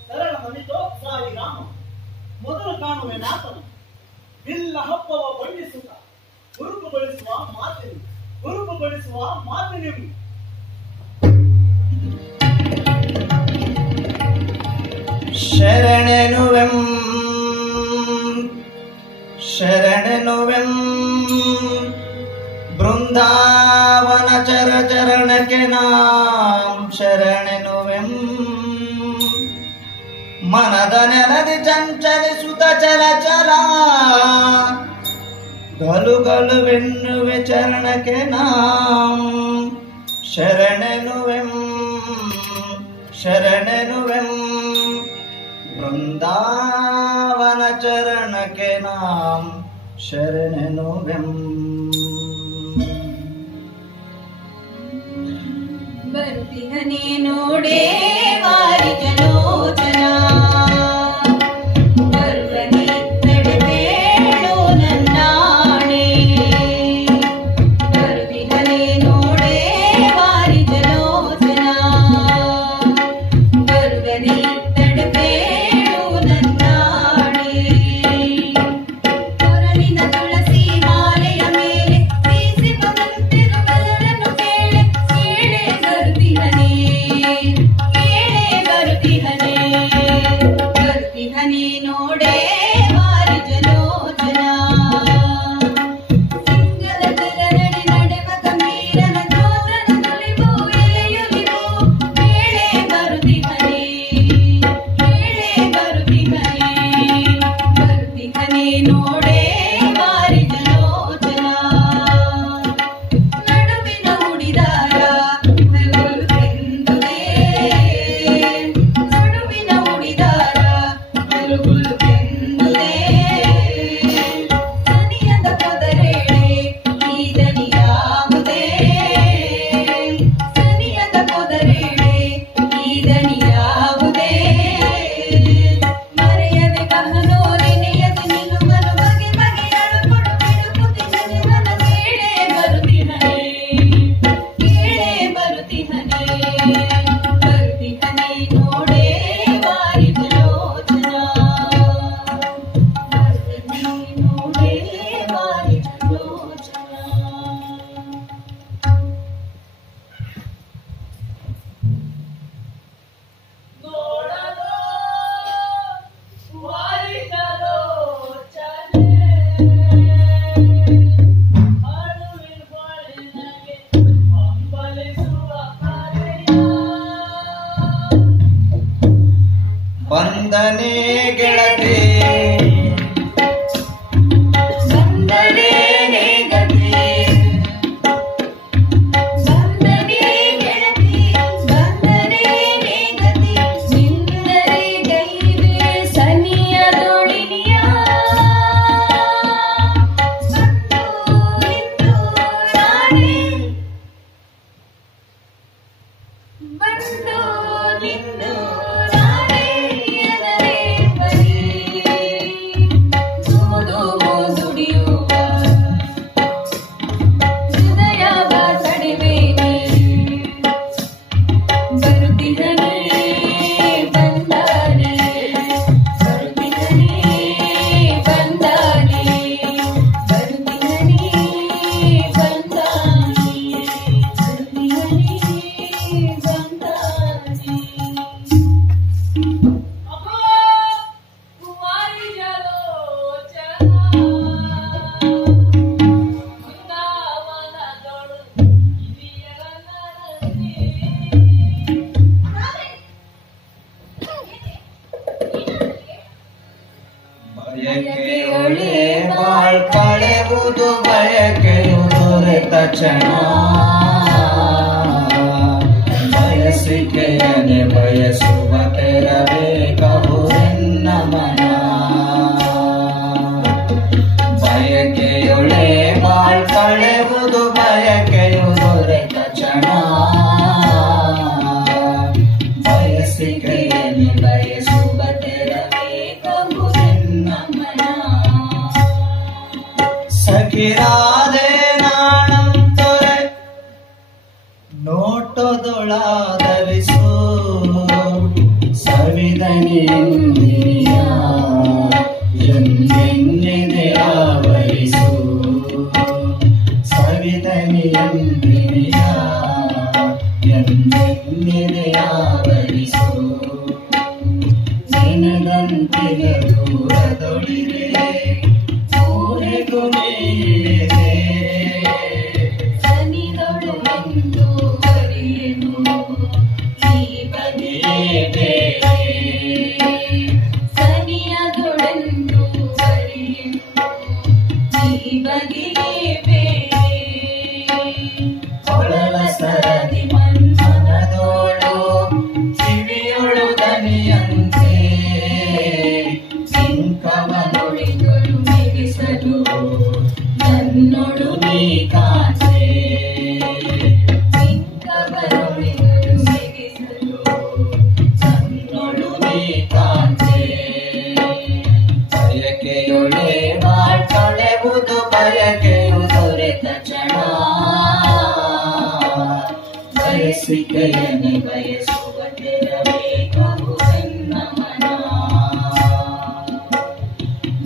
ಸರಳ ಮನಿತೋತ್ಸಾಹಿ ರಾಮ ಮೊದಲು ಕಾಣುವೆ ನಾತನು ಇಲ್ಲ ಹಬ್ಬವ ಬಣ್ಣಿಸುತ್ತ ಹುರುಪುಗೊಳಿಸುವ ಮಾತಿನಿ ಶರಣೆನುವೆಂ ಬೃಂದಾವನ ಚರಣಕ್ಕೆ ನಾಂ ಶರಣೆನುವೆಂ ಮನದ ನೆಲದಿ ಚಂಚಲಿಸುತ್ತ ಚಲ ಗಲುಗಲುವೆನ್ನುವೆ ಚರಣಕ್ಕೆ ನಾಂ ಶರಣೆನುವೆಂ ಬೃಂದಾವನ ಚರಣಕ್ಕೆ ನಾಂ ಶರಣೆನುವೆಂ ಬರ್ತಿಹನೆ ನೋಡೇ ವಾರಿ ಜನೋಜನ ಬರುವನೆ ತಡೆಬೇಡೋ ನನ್ನಾಣೆ ಬರ್ತಿಹನೆ ನೋಡೇ ವಾರಿ ಜನೋಜನ ಬರುವನೆ ತಡೆಬೇಡೋ ನನ್ನಾಣೆ ಕೊರಳಿನ ತುಳಸಿ ಮಾಲೆಯ ಮೇಲೆ ಬೀಸಿ ಬರುತ್ತಿರುವವರನ್ನು ಕೇಳೆ ಬರ್ತಿಹನೆ ಕಳೆವುದು ಬಯಕೆಯು ದೊರೆತ ಕ್ಷಣ ಬಯಸಿಕೆಯನೆ ಬಯಸುವ ತೆರಬೇಕಹುದೆನ್ನ ಮನ ಬಯಕೆಯೊಳೆ ಬಾಳ್ ಕಳೆವುದು ಬಯಕೆಯು ದೊರೆತ ಕ್ಷಣ ಬಯಸಿಕೆಯನೆ ಬಯಸುವ ತೆರಬೇಕಹುದೆನ್ನ ಮನ ಸಖಿರಾದೆ ನಾಣಂ ತೊರೆ ನೋಟದೊಳಾದರಿಸು ಸವಿದನಿಯ ಎಂದೆನ್ನೆದೆ ಆವರಿಸು ಸವಿದನಿಯ ಎಂದೆನ್ನೆದೆ ಆವರಿಸು ನೆನದಂತಿನ ದೂರದೊಳಿರೆ ಊರೆಗೂ ನೀಡಿದೆ ಸನಿದೊಳು ಎಂದು ಬರಿಯೆನು ಈ ಬಗೆಯೇ ಬೇರೆ ಸನಿಯದೊಳೆಂದು ಬರಿಯೆನು ಈ ಬಗೆಯೇ ಬೇರೆ ಕೊಳಲ ಸರದಿ ಮನ್ಮನದೋಳು ಕಿವಿಯೊಳು ದನಿಯಂತೆ ಸಿಂಕವನುಳಿಗಳು ಮೆರೆಸಲು ನನ್ನೊಳು ನೀ ಕಾಂತೆ ಸಿಂಕವನುಳಿಗಳು ಮೆರೆಸಲು ನನ್ನೊಳು ನೀ ಕಾಂತೆ ಬಯಕೆಯೊಳೆ ಬಾಳ್ ಕಳೆವುದು ಬಯಕೆಯು ದೊರೆತ ಕ್ಷಣ ಬಯಸಿಕೆಯನೆ ಬಯಸುವ ತೆರಬೇಕಹುದೆನ್ನ ಮನ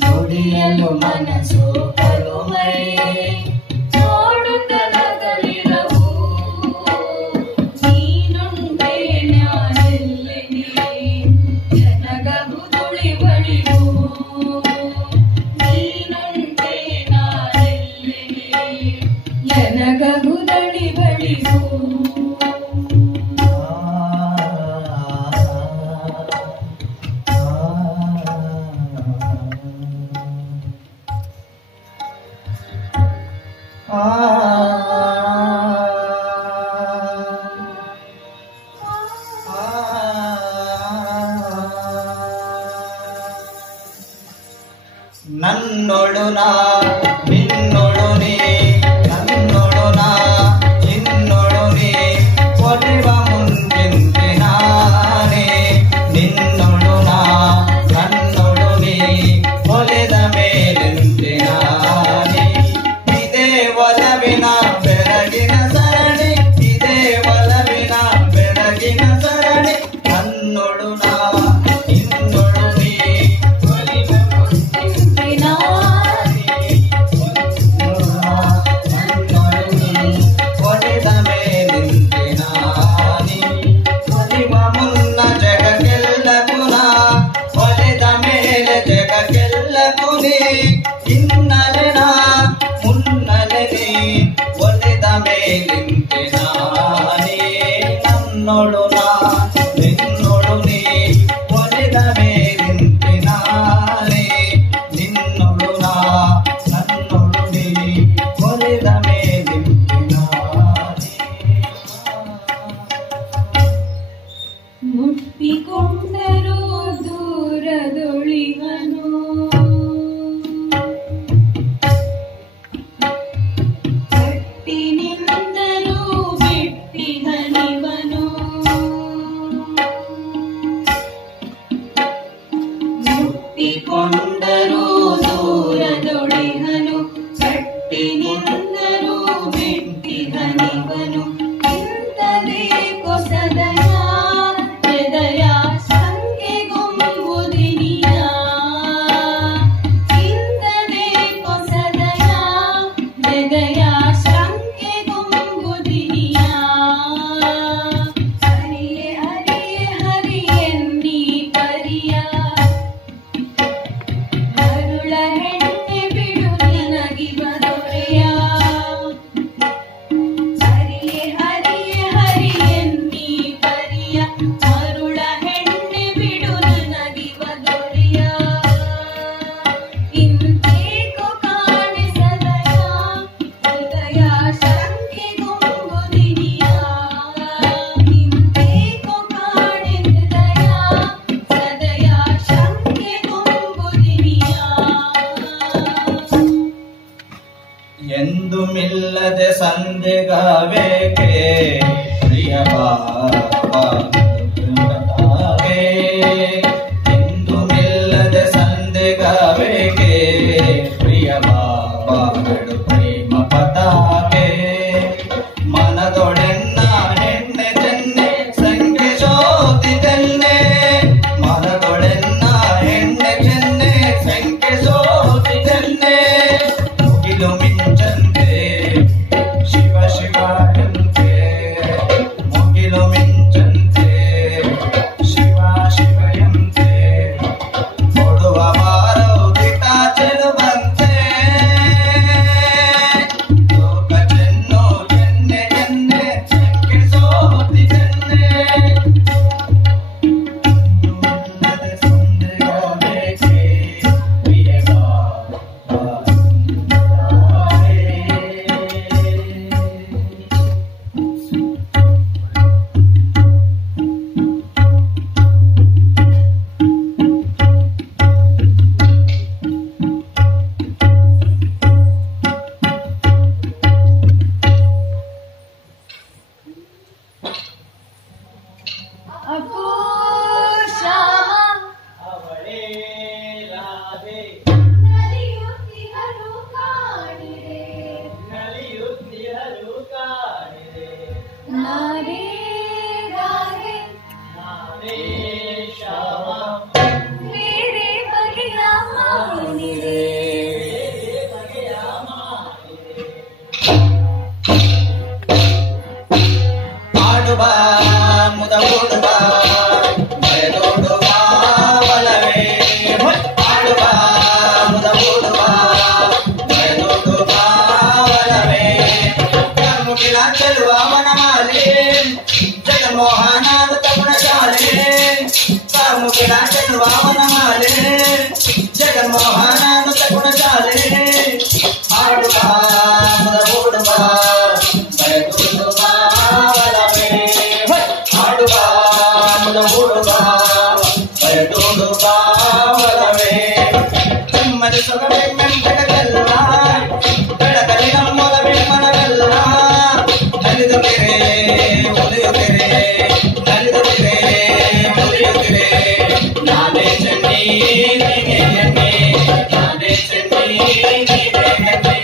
ನುಡಿಯಲು ಮನಸ್ಸು ಕರುಮೈ ನೋಡುತ್ತಲಗಲಿರವು ನೀನುಂಟೆ ನಾನೆಲ್ಲೆನೆ ನನಗಹುದುಳಿವಳಿವು ನೀನುಂಟೆ ನಾನೆಲ್ಲೆನೆ ನನಗಹುದಳಿವಳಿವು ನನ್ನೊಳು ನಾ ನಿನ್ನೊಳು ನೀ ನನ್ನೊಳು ನಾ ನಿನ್ನೊಳು ನೀ ಒಲಿವ ಮುಂದಿಂತೆ ನಾನೇ ನಿನ್ನೊಳು ನಾ ನನ್ನೊಳು ನೀ ಒಲಿದ ಮೇಲಿಂತೆ ನಾನೇ ಇದೇ ಒಲವಿನ ಬೆರಗಿನ ಸರಣಿ ಇದೇ ಒಲವಿನ ಬೆರಗಿನ ಸರಣಿ ನನ್ನೊಳು ನಾ ನಿನ್ನೊಳು ನೀ ಒಲಿವ ಒಲಿದ ಮೇಲಿಂತೆ ನಾನಿ ಒಲಿವ ಮುನ್ನ ಜಗಕ್ಕೆಲ್ಲ ಪುನಃ ಒಲಿದ ಮೇಲೆ ಜಗಕ್ಕೆಲ್ಲ ಕುನಿ ಹಿನ್ನಲೆ ನಾ ಮುನ್ನಲೆ ನೀ ಒಲಿದ ಮೇಲಿಂತೆ ನಾನಿ ನನ್ನೊಳು ನಾ ನಿನ್ನೊಳು ನೀ ಒಲಿದ ಮೇಲಿಂತೆ ನಾನೇ ನಿನ್ನೊಳು ನಾ ನನ್ನೊಳು ನೀ ಒಲಿದ ಮೇಲಿಂತೆ ನಾನೇ ಮುಟ್ಟಿಕೊಂಡರೂ ದೂರದೊಳಿಗನು ಕಟ್ಟಿ ನಿಂತರೂ ಎಂದು ಮಿಲ್ಲದೆ ಸಂದೆಗಾವೇಕೆ ಪ್ರಿಯ ಬಾಬಾಗೆ ಎಂದು ಮಿಲ್ಲದೆ ಸಂದೆಗಾವೇಕೆ ಪ್ರಿಯ ಬಾಬಾ ಬಿಡು ಪ್ರೇಮ ಪತಾಕೆ ಮನದೊಡೆನ್ನ ಹೆಣ್ಣೆ ಚೆನ್ನೆ ಸಂಖ್ಯೆ ಸೋತಿದೆನ್ನೆ ಮನದೊಡೆನ್ನ ಹೆಣ್ಣೆ ಚೆನ್ನೆ ಸಂಖ್ಯೆ ಸೋತಿದೆನ್ನೆ ಮುಗಿಲು ಮಿಂಚಂತೆ ಶಿವ ಶಿವ ಎಂತೆ ಮುಗಿಲು ಮಿಂಚಂತೆ ಶಿವ ಶಿವ ಎಂತೆ ಕೊಡುವ ಬಾರೌದಿತ ಚೆಲುವಂತೆ ಲೋಕ ಚೆನ್ನು ಚೆನ್ನೆ ಚೆನ್ನೆ ಸಂಖ್ಯೆ ಸೋತಿದೆನ್ನೆ ಸಂದೆಗಾವೇಕೆ ಪ್ರಿಯ ಅಪ್ಪು ಶ್ಯಾಮ ಅವಳೇ ರಾಧೆ ನಲಿಯುತ್ತಿಹರು ಕಾಣಿರೆ ನಲಿಯುತ್ತಿಹರು ಕಾಣಿದೆ ನಾನೇ ರಾಧೆ ನಾನೇ ಶ್ಯಾಮ ಮೇರೆ ಬಗೆಯ ಮಾನಿರೆ ಬಗೆಯ ಮಾಡಿದೆ ಆಡುವ ಮುದ ಓಡುವ ಬಯಲೋಡುವ ಒಲವೇ ಆಡುವ ಮುದ ಓಡುವ ಬಯಲೋಡುವ ಒಲವೇ ಮುಗಿಲ ಚೆಲುವ ವನಮಾಲೆ ಜಗಮೋಹನಾದ ತಪಣಶಾಲೆ ಮುಗಿಲ ಚೆಲುವ ವನಮಾಲೆ ಜಗಮೋಹನಾದ ತಪಣಶಾಲೆ ಆಡುವ ಮುದ ಓಡುವ ಬಯಲೋಡುವ ಒಲವೇ ಆಡುವ ಮುದ ಓಡುವ ಬಯಲೋಡುವ ಒಲವೇ ನೆಮ್ಮದಿ ಸೊಗವೇ ಮೆಂಬೆಡಗಲ್ಲ ಬೆಳಗಲಿ ನಮ್ಮೊಲವೇ ಮನವೆಲ್ಲ ನಲಿದುತ್ತಿರೆ ಉಳಿಯುತ್ತಿರೆ ನಲಿದುತ್ತಿರೆ ಉಳಿಯುತ್ತಿರೆ ನಾನೇ ಚೆನ್ನಿ ನೀನೇ ಎಣ್ಣೆ ನಾನೇ ಚೆನ್ನಿ ನೀನೇ ಎಣ್ಣೆ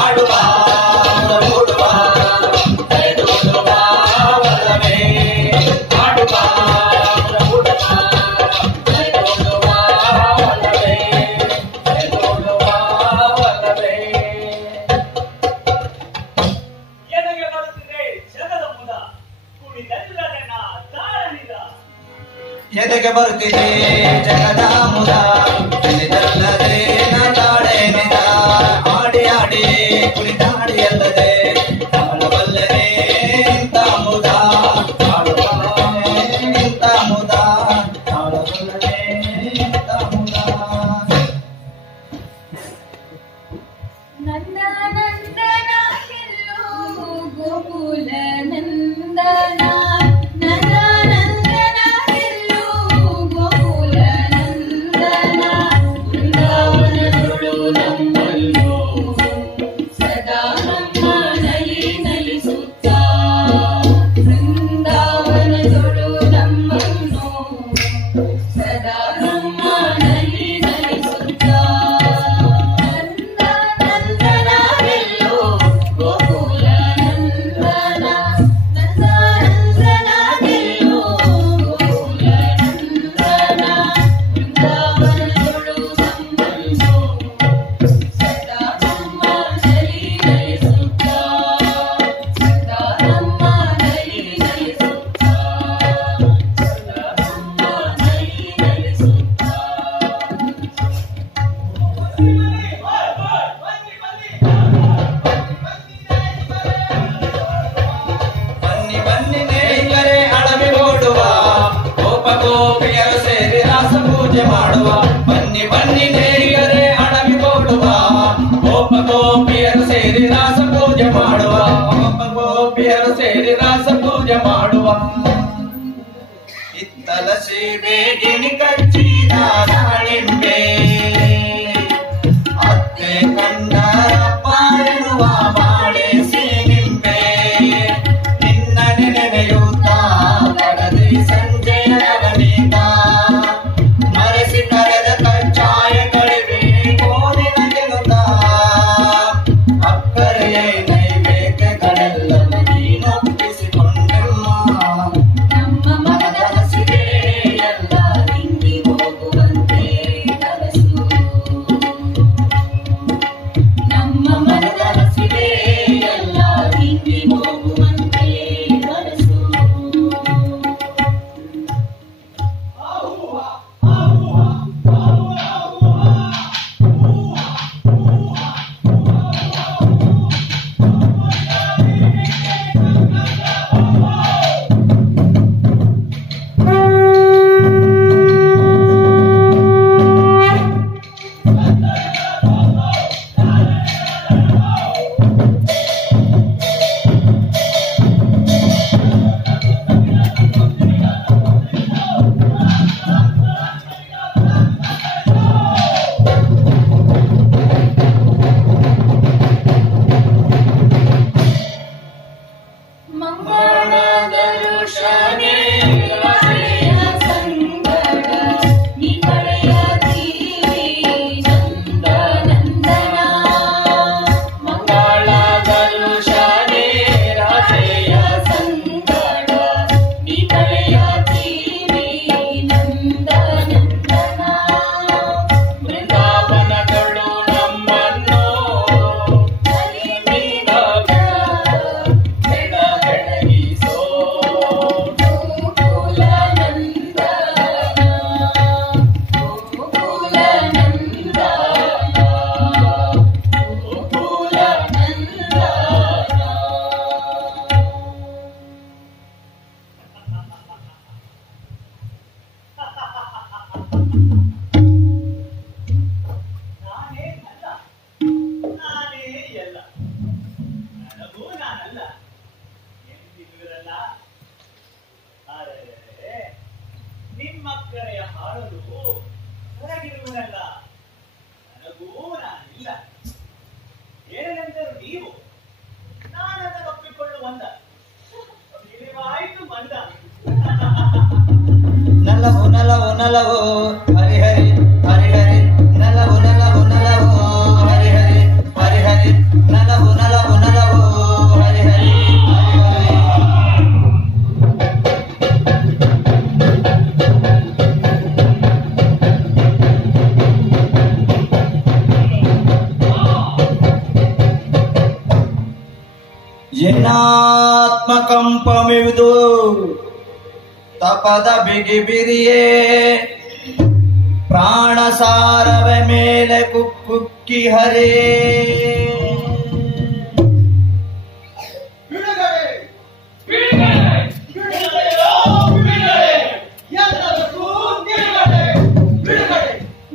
ಆಡುವ ಮುದ ಓಡುವ ಬಯಲೋಡುವ ಒಲವೇ ಆಡುವ ಮುದ ಓಡುವ ಬಯಲೋಡುವ ಒಲವೇ ಬಯಲೋಡುವ ಒಲವೇ ಎನಗೆ ಬರುತ್ತಿದೆ ಜಗದ ಮುದ ಕುಣಿದೆಲ್ಲರೆ ನಾ ತಾಳನಿದ ಎದೆಗೆ ಬರುತ್ತಿದೆ ಜಗದ ಮುದ ಕುಣಿದಲ್ಲದೆ ನಾಡೇನಿದ ಆಡಿ ಆಡಿ ಕುಣಿದಾಡಿ ಅಲ್ಲದೆ ತಾಳಬಲ್ಲದೆ ಇಂಥ ಮುದ ತಾಳಬಲ್ಲದೆ ಇಂಥ ಮುದ ತಾಳಬಲ್ಲದೆ ಇಂಥ ಮುದ ನಂದ ನಂದನ ಎಲ್ಲೋ ಗೋಕುಲ ನಂದನ ನಂದ ನಂದನ ಎಲ್ಲೋ ಗೋಕುಲ ನಂದನ ಬೃಂದಾವನದೊಳು ನಮ್ಮಲ್ಲೋ ಸದಾ ನಮ್ಮ ನಲಿ ನಲಿಸುತ್ತ ಬೃಂದಾವನದೊಳು ನಮ್ಮನ್ನು ಸದಾ ನಮ್ಮ ನಲಿ ನಲಿಸುತ್ತ ನಂದನವೆಲ್ಲೋ ಗೋಕುಲ ನಂದನ ನಂದನವೆಲ್ಲೋ ಗೋಕುಲ ನಂದನ ಬೃಂದಾವನದೊಳು ನಮ್ಮನ್ನು ಸದಾ ನಮ್ಮ ನಲಿ ನಲಿಸುತ್ತ ಸದಾ ನಮ್ಮ ನಲಿ ನಲಿಸುತ್ತ ಸದಾ ನಮ್ಮ ನಲಿ ನಲಿಸುತ್ತ ಬನ್ನಿ ಬನ್ನಿ ನೇಯರೆ ಅಳವಿ ಓಡುವ ಗೋಪ ಗೋಪಿಯರು ಸೇರಿ ರಾಸ ಪೂಜೆ ಮಾಡುವ ಬನ್ನಿ ಬನ್ನಿ ನೇಯರೆ ಅಳವಿ ಓಡುವ ಗೋಪ ಗೋಪಿಯರು ಸೇರಿ ರಾಸ ಪೂಜೆ ಮಾಡುವ ಗೋಪ ಗೋಪಿಯರು ಸೇರಿ ರಾಸ ಪೂಜೆ ಮಾಡುವ ಇತ್ತಲ ಸೀಬೆ ಗಿಣಿ ಕಚ್ಚಿದ ದಾಳಿಂಬೆ ಅತ್ತೆ ಕಂಡರ ಪಾಯನು ನಿಮ್ಮ ಕರೆಯ ಹಾಡಲು ಹೊರಗಿರುವನಲ್ಲ, ನನಗೂ ನಾನಿಲ್ಲ. ಏನೆಂದರು ನೀವು, ನಾನನ್ನ ಒಪ್ಪಿಕೊಳ್ಳುವಂತ ತಿಳಿವಾಯ್ತು ಮಂದ. ನಲವು ನಲವು ನಲವು ಹರಿಹರಿ ಹರಿಹರಿ ನಲವು ನಲವು ನಲವು ಹರಿಹರಿ ಹರಿಹರಿ ನಲವು ನಲವು ನಲವು ಹರಿಹರಿ ಎನ್ನಾತ್ಮಕಂಪಮಿವುದು ತಪದ ಬಿಗಿ ಬಿರಿಯೇ ಪ್ರಾಣ ಸಾರವೆ ಮೇಲೆ ಕುಕ್ಕುಕ್ಕಿ ಹರೇ ಬಿಡುಗಡೆ ಬಿಡುಗಡೆ ಬಿಡುಗಡೆಯೋ ಬಿಡುಗಡೆ ಎಲ್ಲದಕ್ಕೂ ಬಿಡುಗಡೆ ಬಿಡುಗಡೆ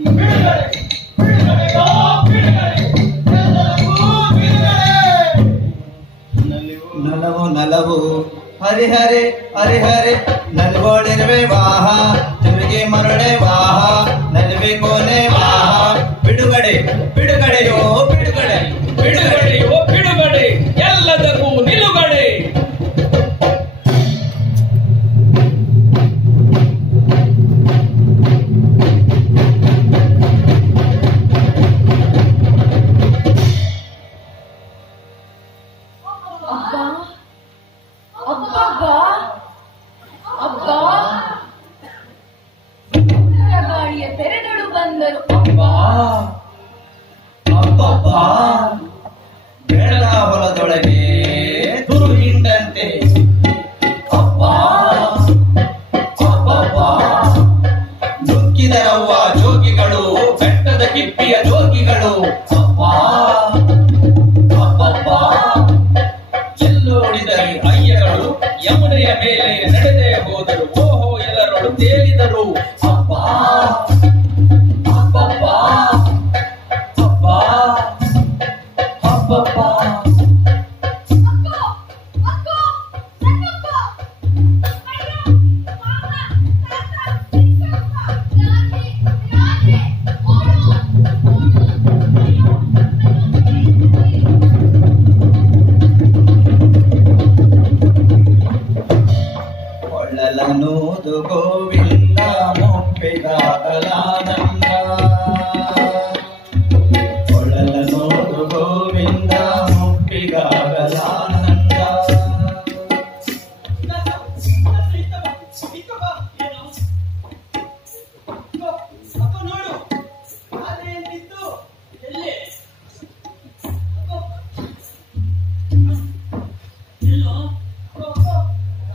ಬಿಡುಗಡೆ ಬಿಡುಗಡೆಯೋ ಬಿಡುಗಡೆ ಎಲ್ಲದಕ್ಕೂ ಬಿಡುಗಡೆ. ನಲವು ನಲವು ಹರಿಹರಿ ಹರಿಹರಿ ನಲ್ವಡಿರುವೆ ವಾಹ ತಿರುಗಿ ಮರಳೆ ವಾಹ ನಲುವೆ ಕೋನೆ ವಾಹ ಬಿಡುಗಡೆ ಬಿಡುಗಡೆಯೋ ಬಿಡುಗಡೆ ಬಿಡುಗಡೆಯೋ ಬಿಡುಗಡೆ ಎಲ್ಲದಕ್ಕೂ ನಿಲುಗಡೆ. ಅಬ್ಬಬ್ಬಾ ಅಬ್ಬಾ ಗಾಳಿಯ ತೆರೆಗಳು ಬಂದರು. ಅಬ್ಬಾ ಅಬ್ಬಬ್ಬಾ ಬೆಳದ ಹೊಲದೊಳಗೆ ತುರು ಹಿಂಡಂತೆ ಅಬ್ಬಾ ಅಬ್ಬಬ್ಬಾ ನುಗ್ಗಿದರವ್ವ ಜೋಗಿಗಳು ಬೆಟ್ಟದ ಕಿಪ್ಪಿಯ ಜೋಗಿಗಳು ಅಬ್ಬಾ ಅಬ್ಬಬ್ಬಾ ಎಲ್ಲೋಡಿದರೆ ಅಯ್ಯಗಳು ಯಮುನೆಯ ಮೇಲೆ ನಡೆದೇ ಹೋದರು. ಓಹೋ ಎಲ್ಲರೊಳು ತೇಲಿದರು. ಅಬ್ಬಾ ಅಬ್ಬಬ್ಬಾ ಅಬ್ಬಾ ಅಬ್ಬಬ್ಬಾ ಕೊಳ್ಳಲನೂದು ಗೋವಿಂದ ಮೊಪ್ಪಿಗಾಗಲಾನಂದ ಕೊಳ್ಳಲನೂದು ಗೋವಿಂದ ಮೊಪ್ಪಿಗಾಗಲಾನಂದ ಅಪ್ಪ ನೋಡು ಆದ್ರೆ ಎಂತಿತ್ತು ಎಲ್ಲಿ ಎಲ್ಲೋ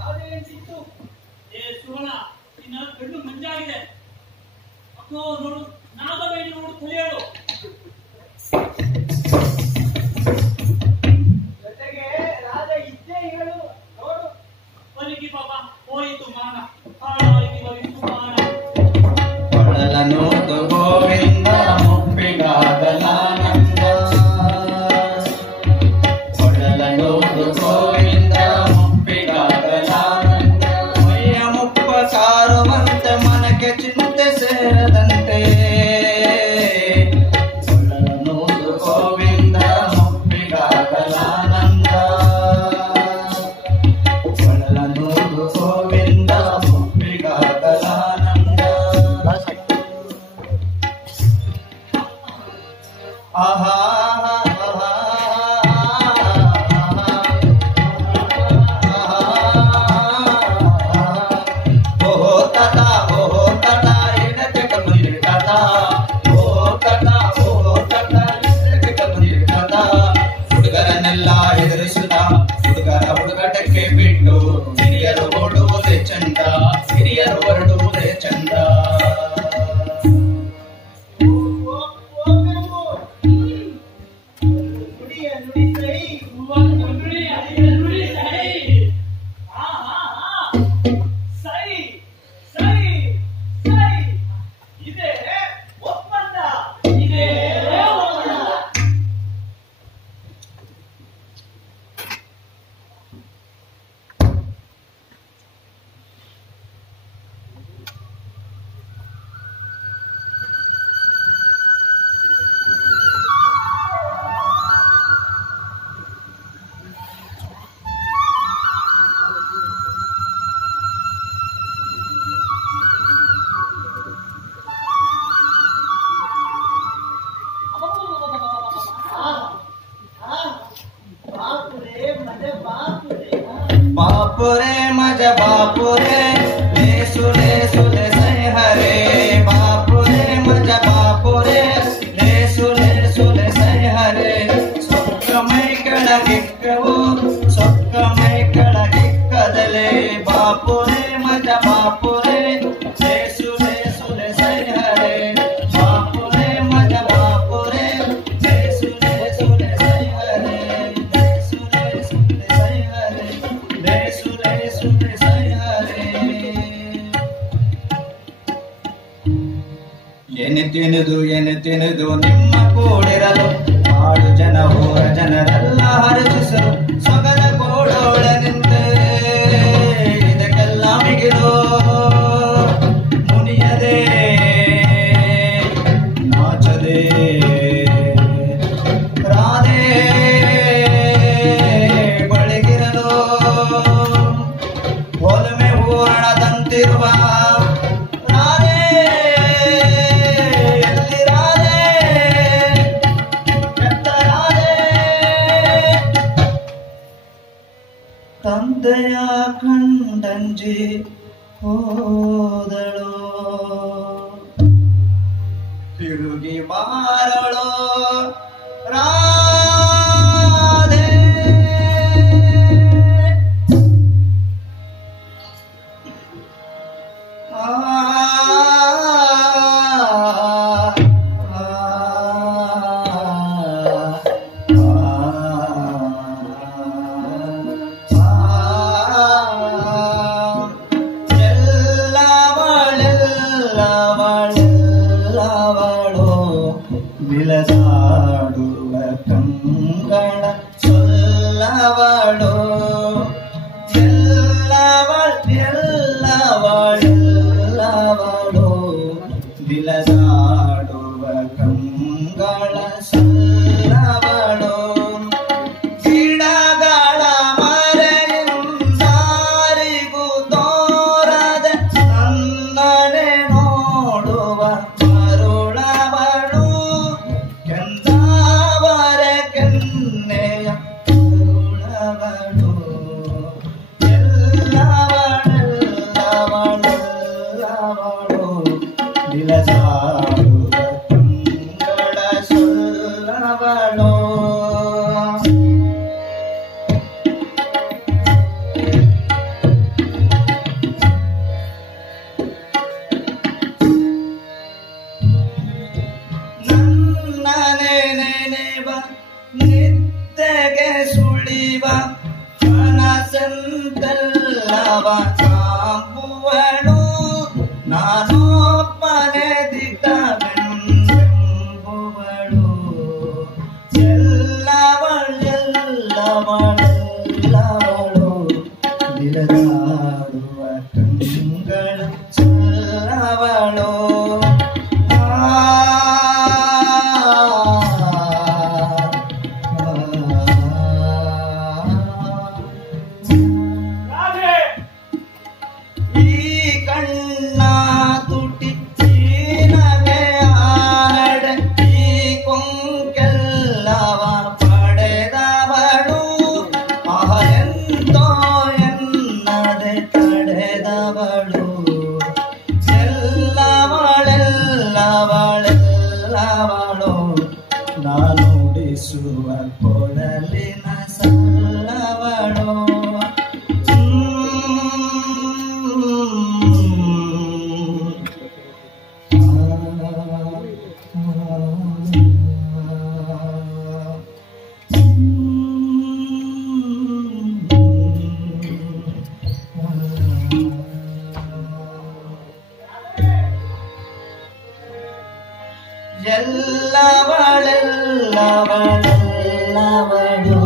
ಆದ್ರೆ ಎಂತಿತ್ತು ಏ ಸುವರ್ಣ, ನಿನ್ನ ಕಣ್ಣು ಮಂಜಾಗಿದೆ. ಅಕ್ಕೋ ನೋಡು, ನಾಗವೇಣಿ ನೋಡು, ತಲೆಯೇಳು. ಜೊತೆಗೆ ರಾಜ ಇದ್ದೇ ಹೇಳು ನೋಡು. ಬಲಿಗಿ ಬಾಬಾ ಹೋಯಿತು ಮಾನ, ಹಾಳಾಯಿತು ಬಲಿತು ಮಾನ. ಕೊಳ್ಳಲನೂದು ಗೋವಿಂದ ಮೊಪ್ಪಿಗಾಗಲಾನಂದ ಕೊಳ್ಳಲನೂದು ಗೋವಿಂದ ಮೊಪ್ಪಿಗಾಗಲಾನಂದ ಮೈಯ ಮುಪ್ಪ ಸಾರುವಂತೆ ಮನಕ್ಕೆ ಚಿಂತೆ ಸೇರದಂತೆ ಕೊಳ್ಳಲನೂದು ಗೋವಿಂದ ಮೊಪ್ಪಿಗಾಗಲಾನಂದ ಕೊಳ್ಳಲನೂದು ಗೋವಿಂದ ಮೊಪ್ಪಿಗಾಗಲಾನಂದ ಆಹಾ ಓಹೋ ತತ ಎಡತೆ ಕಮಲಿಗೆ ತತ ಓಹೋ ತತ ಎಡತೆ ಕಮಲಿಗೆ ತತ ಹುಡುಗರನ್ನೆಲ್ಲ ಹೆದರಿಸುತ್ತ ಹುಡುಗಟಕ್ಕೆ ಬಿಟ್ಟು ಹಿರಿಯರು ಓಡುವುದೇ ಚಂದ ಹಿರಿಯರು ಹೊರಡುವುದೇ ಚಂದ ನುಡಿಯ ನುಡಿ ಸೈ ಒಂದು ನುಡಿ, ಐದು ನುಡಿ ಸೈ. ಆ, ಆ, ಆ. ಸೈ ಸೈ ಸೈ ಇದೇ ಒಪ್ಪಂದ. ಇದೇ ಒಪ್ಪಂದ. बापुरे मजा बापुरे लेसुले सुले सै हरे बापुरे मजा बापुरे लेसुले सुले सै हरे सೊಕ್ಕಮೈ ಕೆಳಗಿಕ್ಕವು ಸೊಕ್ಕಮೈ ಕೆಳಗಿಕ್ಕದಲೆ ಬಾಪುರೆ ಮಜ ಬಾಪುರೆ ಲೇಸುಲೆ ಸುಲೆ ಸೈ ಹರೆ ಬಾಪುರೆ ಮಜ ಬಾಪುರೆ ಲೇಸುಲೆ ಸುಲೆ ಸೈ ಹರೆ ಲೇಸುಲೆ ಸುಲೆ ಸೈ ಹರೆ ಲೇಸುಲೆ ಸುಲೆ ಸೈ ಹರೆ ಎನಿತಿನುದು ನಿಮ್ಮ ಕೂಡಿರಲು ಆಡು ಜನ ಹೋರ ಜನರೆಲ್ಲ ಹರಚಿಸಲು ಸೊಗದ ಕೋಡೋಳ ನಿಂತೆ ಇದಕ್ಕೆಲ್ಲ ಮಿಗಿಲು ಮುನಿಯದೆ ನಾಚದೆ ರಾಧೆ ಬಳಿಗಿರಲು ಒಲಮೆ ಹೂರಣದಂತಿರುವ ತಂದೆಯ ಕಂಡಂಜಿ ಹೋದಳು ತಿರುಗಿ ಬಾರಳು ರಾಧೆ ಬಿಲದಾಡುವ ಕಂಗಳ ಸೊಲ್ಲವಳು ಎಲ್ಲವಳು ಬಿಲದಾಡುವ ಕಂಗಳ ಸೊಲ್ಲವಳು ಗಿಡಗಳ ಮರೆಯಿಂದಾರಿಗೂ ತೋರದ ನನ್ನನೆ ನೋಡುವ ಮರುಳವಳು ಕೆಂದಾವರ ಕೆನ್ನೆಯ ಮರುಳವಳು ಎಲ್ಲವಳೆಲ್ಲವಳು ಬಿಲದಾಡುವ ಕಂಗಳ ಸೊಲ್ಲವಳು ನೆನೆವ ನಿತ್ಯಗೆ ಸುಳಿವ ಮನಸಂತಲ್ಲವ ಕಾಂಬುವಳು ನಾನೊಬ್ಬನೇ ದಿಟ್ಟವೆಂಬುವಳು ಎಲ್ಲವಳೆಲ್ಲವಳೆಲ್ಲವಳು ಬಿಲದಾಡುವ ಕಂಗಳ ಸೊಲ್ಲವಳು ನಾನುಡಿಸುವ ಕೊಳಲಿನ ಸಲ್ಲವಳು ಎಲ್ಲವಳೆಲ್ಲವಳು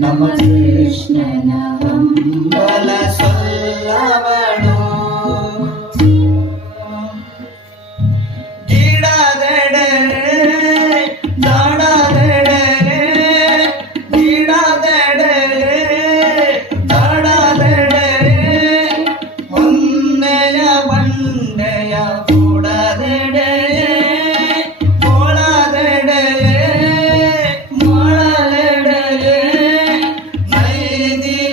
ನಮ್ಮ ಕೃಷ್ಣನ ಹಂಬಲ ಸೊಲ್ಲವಳು ಗಿಡದೆಡೆ ದಡದೆಡೆ ಗಿಡದೆಡೆ ದಡದೆಡೆ ಹೊನ್ನೆಯ ಬಂಡೆಯ ಬುಡದೆಡೆ ಮೊಳಲೆಡೆ ನೈದಿಲೆಯರಡೆ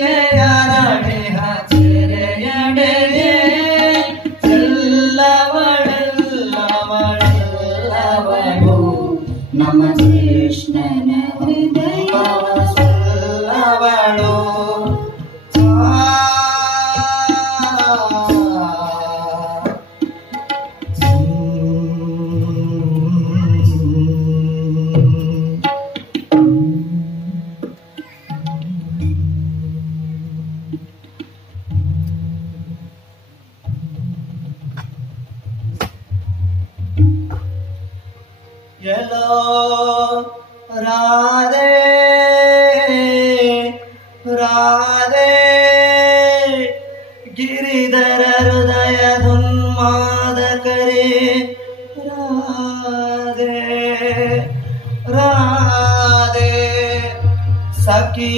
ಸಖಿ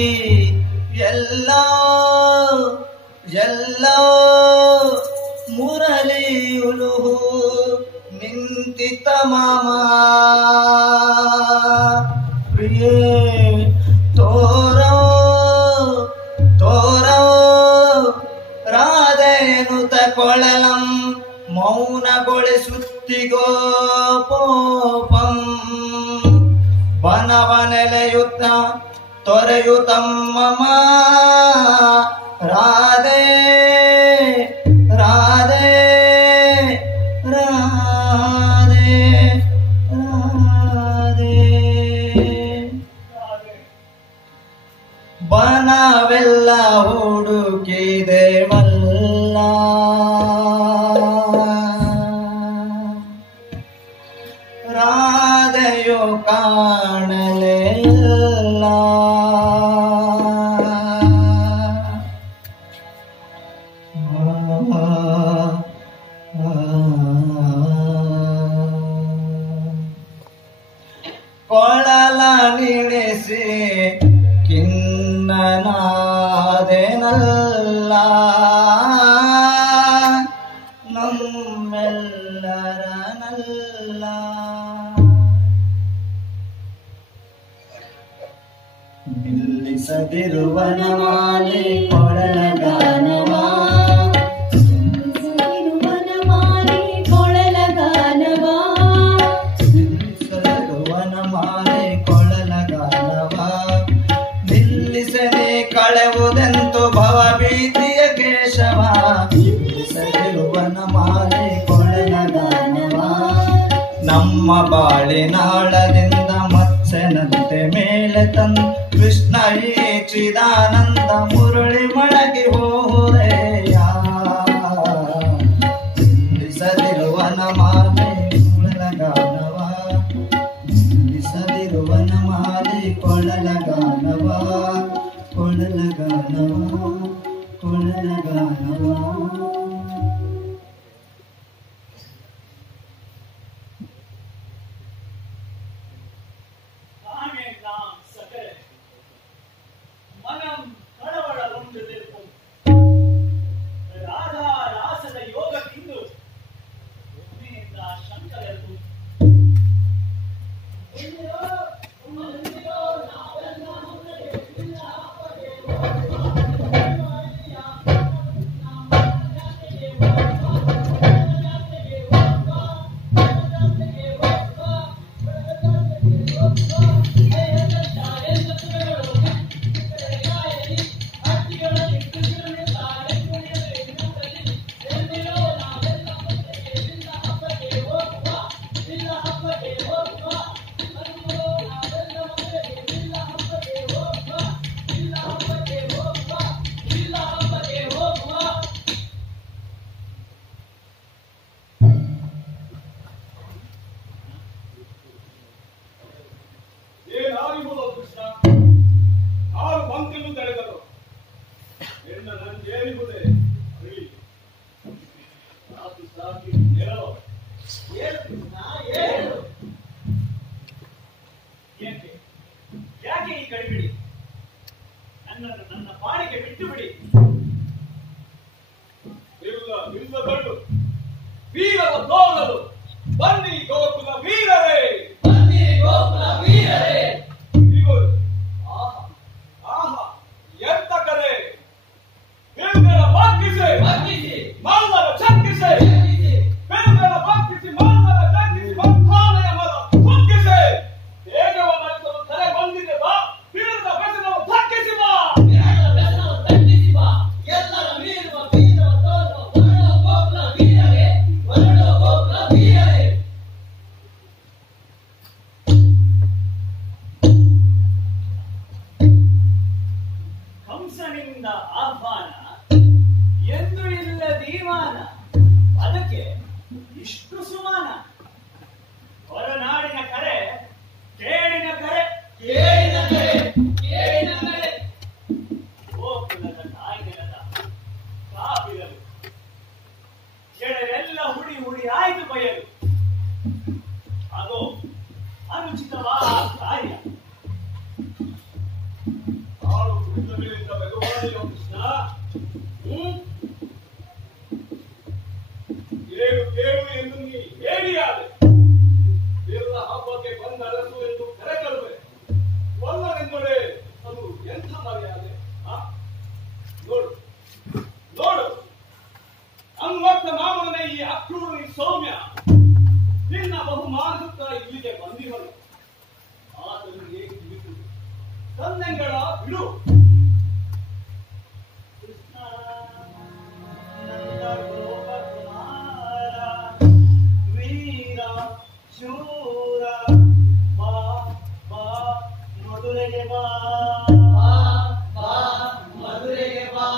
ಎಲ್ಲ ಎಲ್ಲ ಮುರಳಿಯುಲು ನಿಂತಿತ ಮಾಮ ಪ್ರಿಯೇ ತೋರೋ ತೋರೋ ರಾಧೇನುತ ಕೊಳಲಂ ಮೌನಗೊಳಿಸುತ್ತಿಗೋ ಪೋಪಂ ವನವನೆಲೆಯುತ್ತ ತೊರೆಯುತ್ತಮ್ಮ ರಾಧೆ ರಾಧೆ ರಾಧೆ ರಾಧೆ ಬನವೆಲ್ಲ ಹುಡುಕಿದೆವಲ್ಲ ರಾಧೆಯು ಕಾಣಲೇ ಇಲ್ಲ ಕೊಳಲ ನಿಳಿಸಿ ಕಿನ್ನನಾದೆನಲ್ಲ ನಮ್ಮೆಲ್ಲರನಲ್ಲ ನಿಲ್ಲಿಸದಿರುವನ ಮಾಲೆ ಕೊಳಲ ಗಾನವ ನಿಲ್ಲಿಸದಿರುವನ ಮಾಲೆ ಕೊಳಲ ಗಾನವ ನಿಲ್ಲಿಸದಿರುವನ ಮಾಲೆ ಕೊಳಲ ಗಾನವ ನಿಲ್ಲಿಸದೆ ಕಳೆವುದೆಂತು ಭವಭೀತಿಯ ಕೇಶವ ನಿಲ್ಲಿಸದಿರುವನ ಮಾಲೆ ಕೊಳಲ ಗಾನವ ನಮ್ಮ ಬಾಳಿನಾಳದಿಂದ ಮತ್ಸ್ಯನಂತೆ ಮೇಲೆ ತಂದು ಕೃಷ್ಣ ಈ ಚಿದಾನಂದ ಮುರುಳಿ ಮಡಗಿ ಹೋರೆಯ ನಿಲ್ಲಿಸದಿರುವನ ಮಾಲೆ ಕೊಳಲ ಗಾನವ ನಿಲ್ಲಿಸದಿರುವನ ಮಾಲೆ ಕೊಳಲ ಗಾನವ ಕೊಳಲ ಗಾನವ ಕೊಳಲ ಗಾನವ மனம் கணவಳ ஒன்றிருக்கும் ರಾಧಾ ರಾಸದ ಯೋಗಕ್ಕಿಂದು ಭೂಮಿಯಿಂದ ಶಂಕರರು ಏನಾಗಿರುವುದು ಕೃಷ್ಣ ಆರು ಮಂತ್ರನ್ನು ತಡೆದರು ಎನ್ನ ನಂಜೇರಿಹುದೇ ಅರಿವಿ ಸಾಕಿ ಸಾಕಿ ನೆರವು ಏಳು ಕೃಷ್ಣ ಏಳು ಏಕೆ ಯಾಕೆ ಈ ಕಡಿಬಿಡಿ ನನ್ನನ್ನು ನನ್ನ ಪಾಡಿಗೆ ಬಿಟ್ಟು ಬಿಡಿ ಇಲ್ಲ ಇಲ್ಲ ತಳ್ಳು ವೀರವ ತೋರಲು ಬನ್ನಿ ಗೋಕುಲ ವೀರರೇ ಬನ್ನಿ ಗೋಕುಲ ವೀರರೇ ಇವರು ಆಹಾ ಆಹಾ ಎಂತ ಕಲೆ ಬಿರುಗಳ ಬಾಕಿಸಿ ಬಗ್ಗಿಸಿ ಮಾಲ್ಮರ ಚಕ್ಕಿಸಿ ಬಗ್ಗಿಸಿ ಬಿರುಗಳ ಬಾಕಿಸಿ ಮಾಲ್ಮರ ಚಕ್ಕಿಸಿ ಬಂಧಾನೆಯ ಮರ ಕುಕ್ಕಿಸಿ ದೇಗವ ಮರೆತರು ತಲೆ ಬಂದಿದೆ ಬಾ ಬಿರುದ ಬೆಸನವು ಧಕ್ಕಿಸಿ ಬಾ ವಿರಾಟ ಬೆಸನವು ತಟ್ಟಿಸಿ ಬಾ ಎಲ್ಲರ ಮೀರುವ ವೀರವ ತೋರುವ ಹೊರಡೋ ಗೋಕುಲ ವೀರರೇ ಹೊರಡೋ ಗೋಕುಲ ವೀರರೇ ಕಂಸನಿಂದ ಆಹ್ವಾನ ಎಂದು ಇಲ್ಲ ದೀವಾನ ಅದಕ್ಕೆ ಇಷ್ಟು ಸುಮಾನ ಹೊರನಾಡಿನ ಕರೆ ಕೇಳಿನ ಕರೆ ಕೇಳಿನ ಕರೆ ಕೇಳಿನ ಕರೆ ಗೋಕುಲದ ತಾಯಿನೆಲದ ಕಾಪಿರಲು ಕೆಳರೆಲ್ಲ ಹುಡಿ ಹುಡಿ ಆಯ್ತು ಬಯಲು ಅದೋ ಅನುಚಿತವಾದ ಕಾರ್ಯ ಹಾಳು ಕುಡಿದ ಮೇಲಿಂದ ಮೆದುವಾಡಿಯೋ ಕೃಷ್ಣ. ಕೇಳು ಕೇಳು ಎಂದು ನೀ ಹೇಳಿಯಾದೆ. ಎಲ್ಲ ಹಬ್ಬಕ್ಕೆ ಬಂದ ಅರಸು ಎಂದು ಕರೆಕಳುವೆ. ಒಲ್ಲವೆಂದರೆ ಅದು ಎಂಥ ಮರ್ಯಾದೆ. ನೋಡು ನೋಡು, ಅನ್ವರ್ಥ ಮಾಮನ ಈ ಅಕ್ರೂರಿ ಸೌಮ್ಯ ನಿನ್ನ ಬಹುಮಾನಿಸುತ್ತಾ ಇಲ್ಲಿಗೆ ಬಂದಿರಲು ಆತನಿಗೆ ಕಿವಿತು ತಂದೆಗಳ ಬಿಡು. ಕೃಷ್ಣ ನಂದ ಗೋಪಕುಮಾರ ವೀರ ಶೂರ ಬಾ ಬಾ ಮಧುರೆಗೆ ಬಾ ಮಧುರೆಗೆ ಬಾ.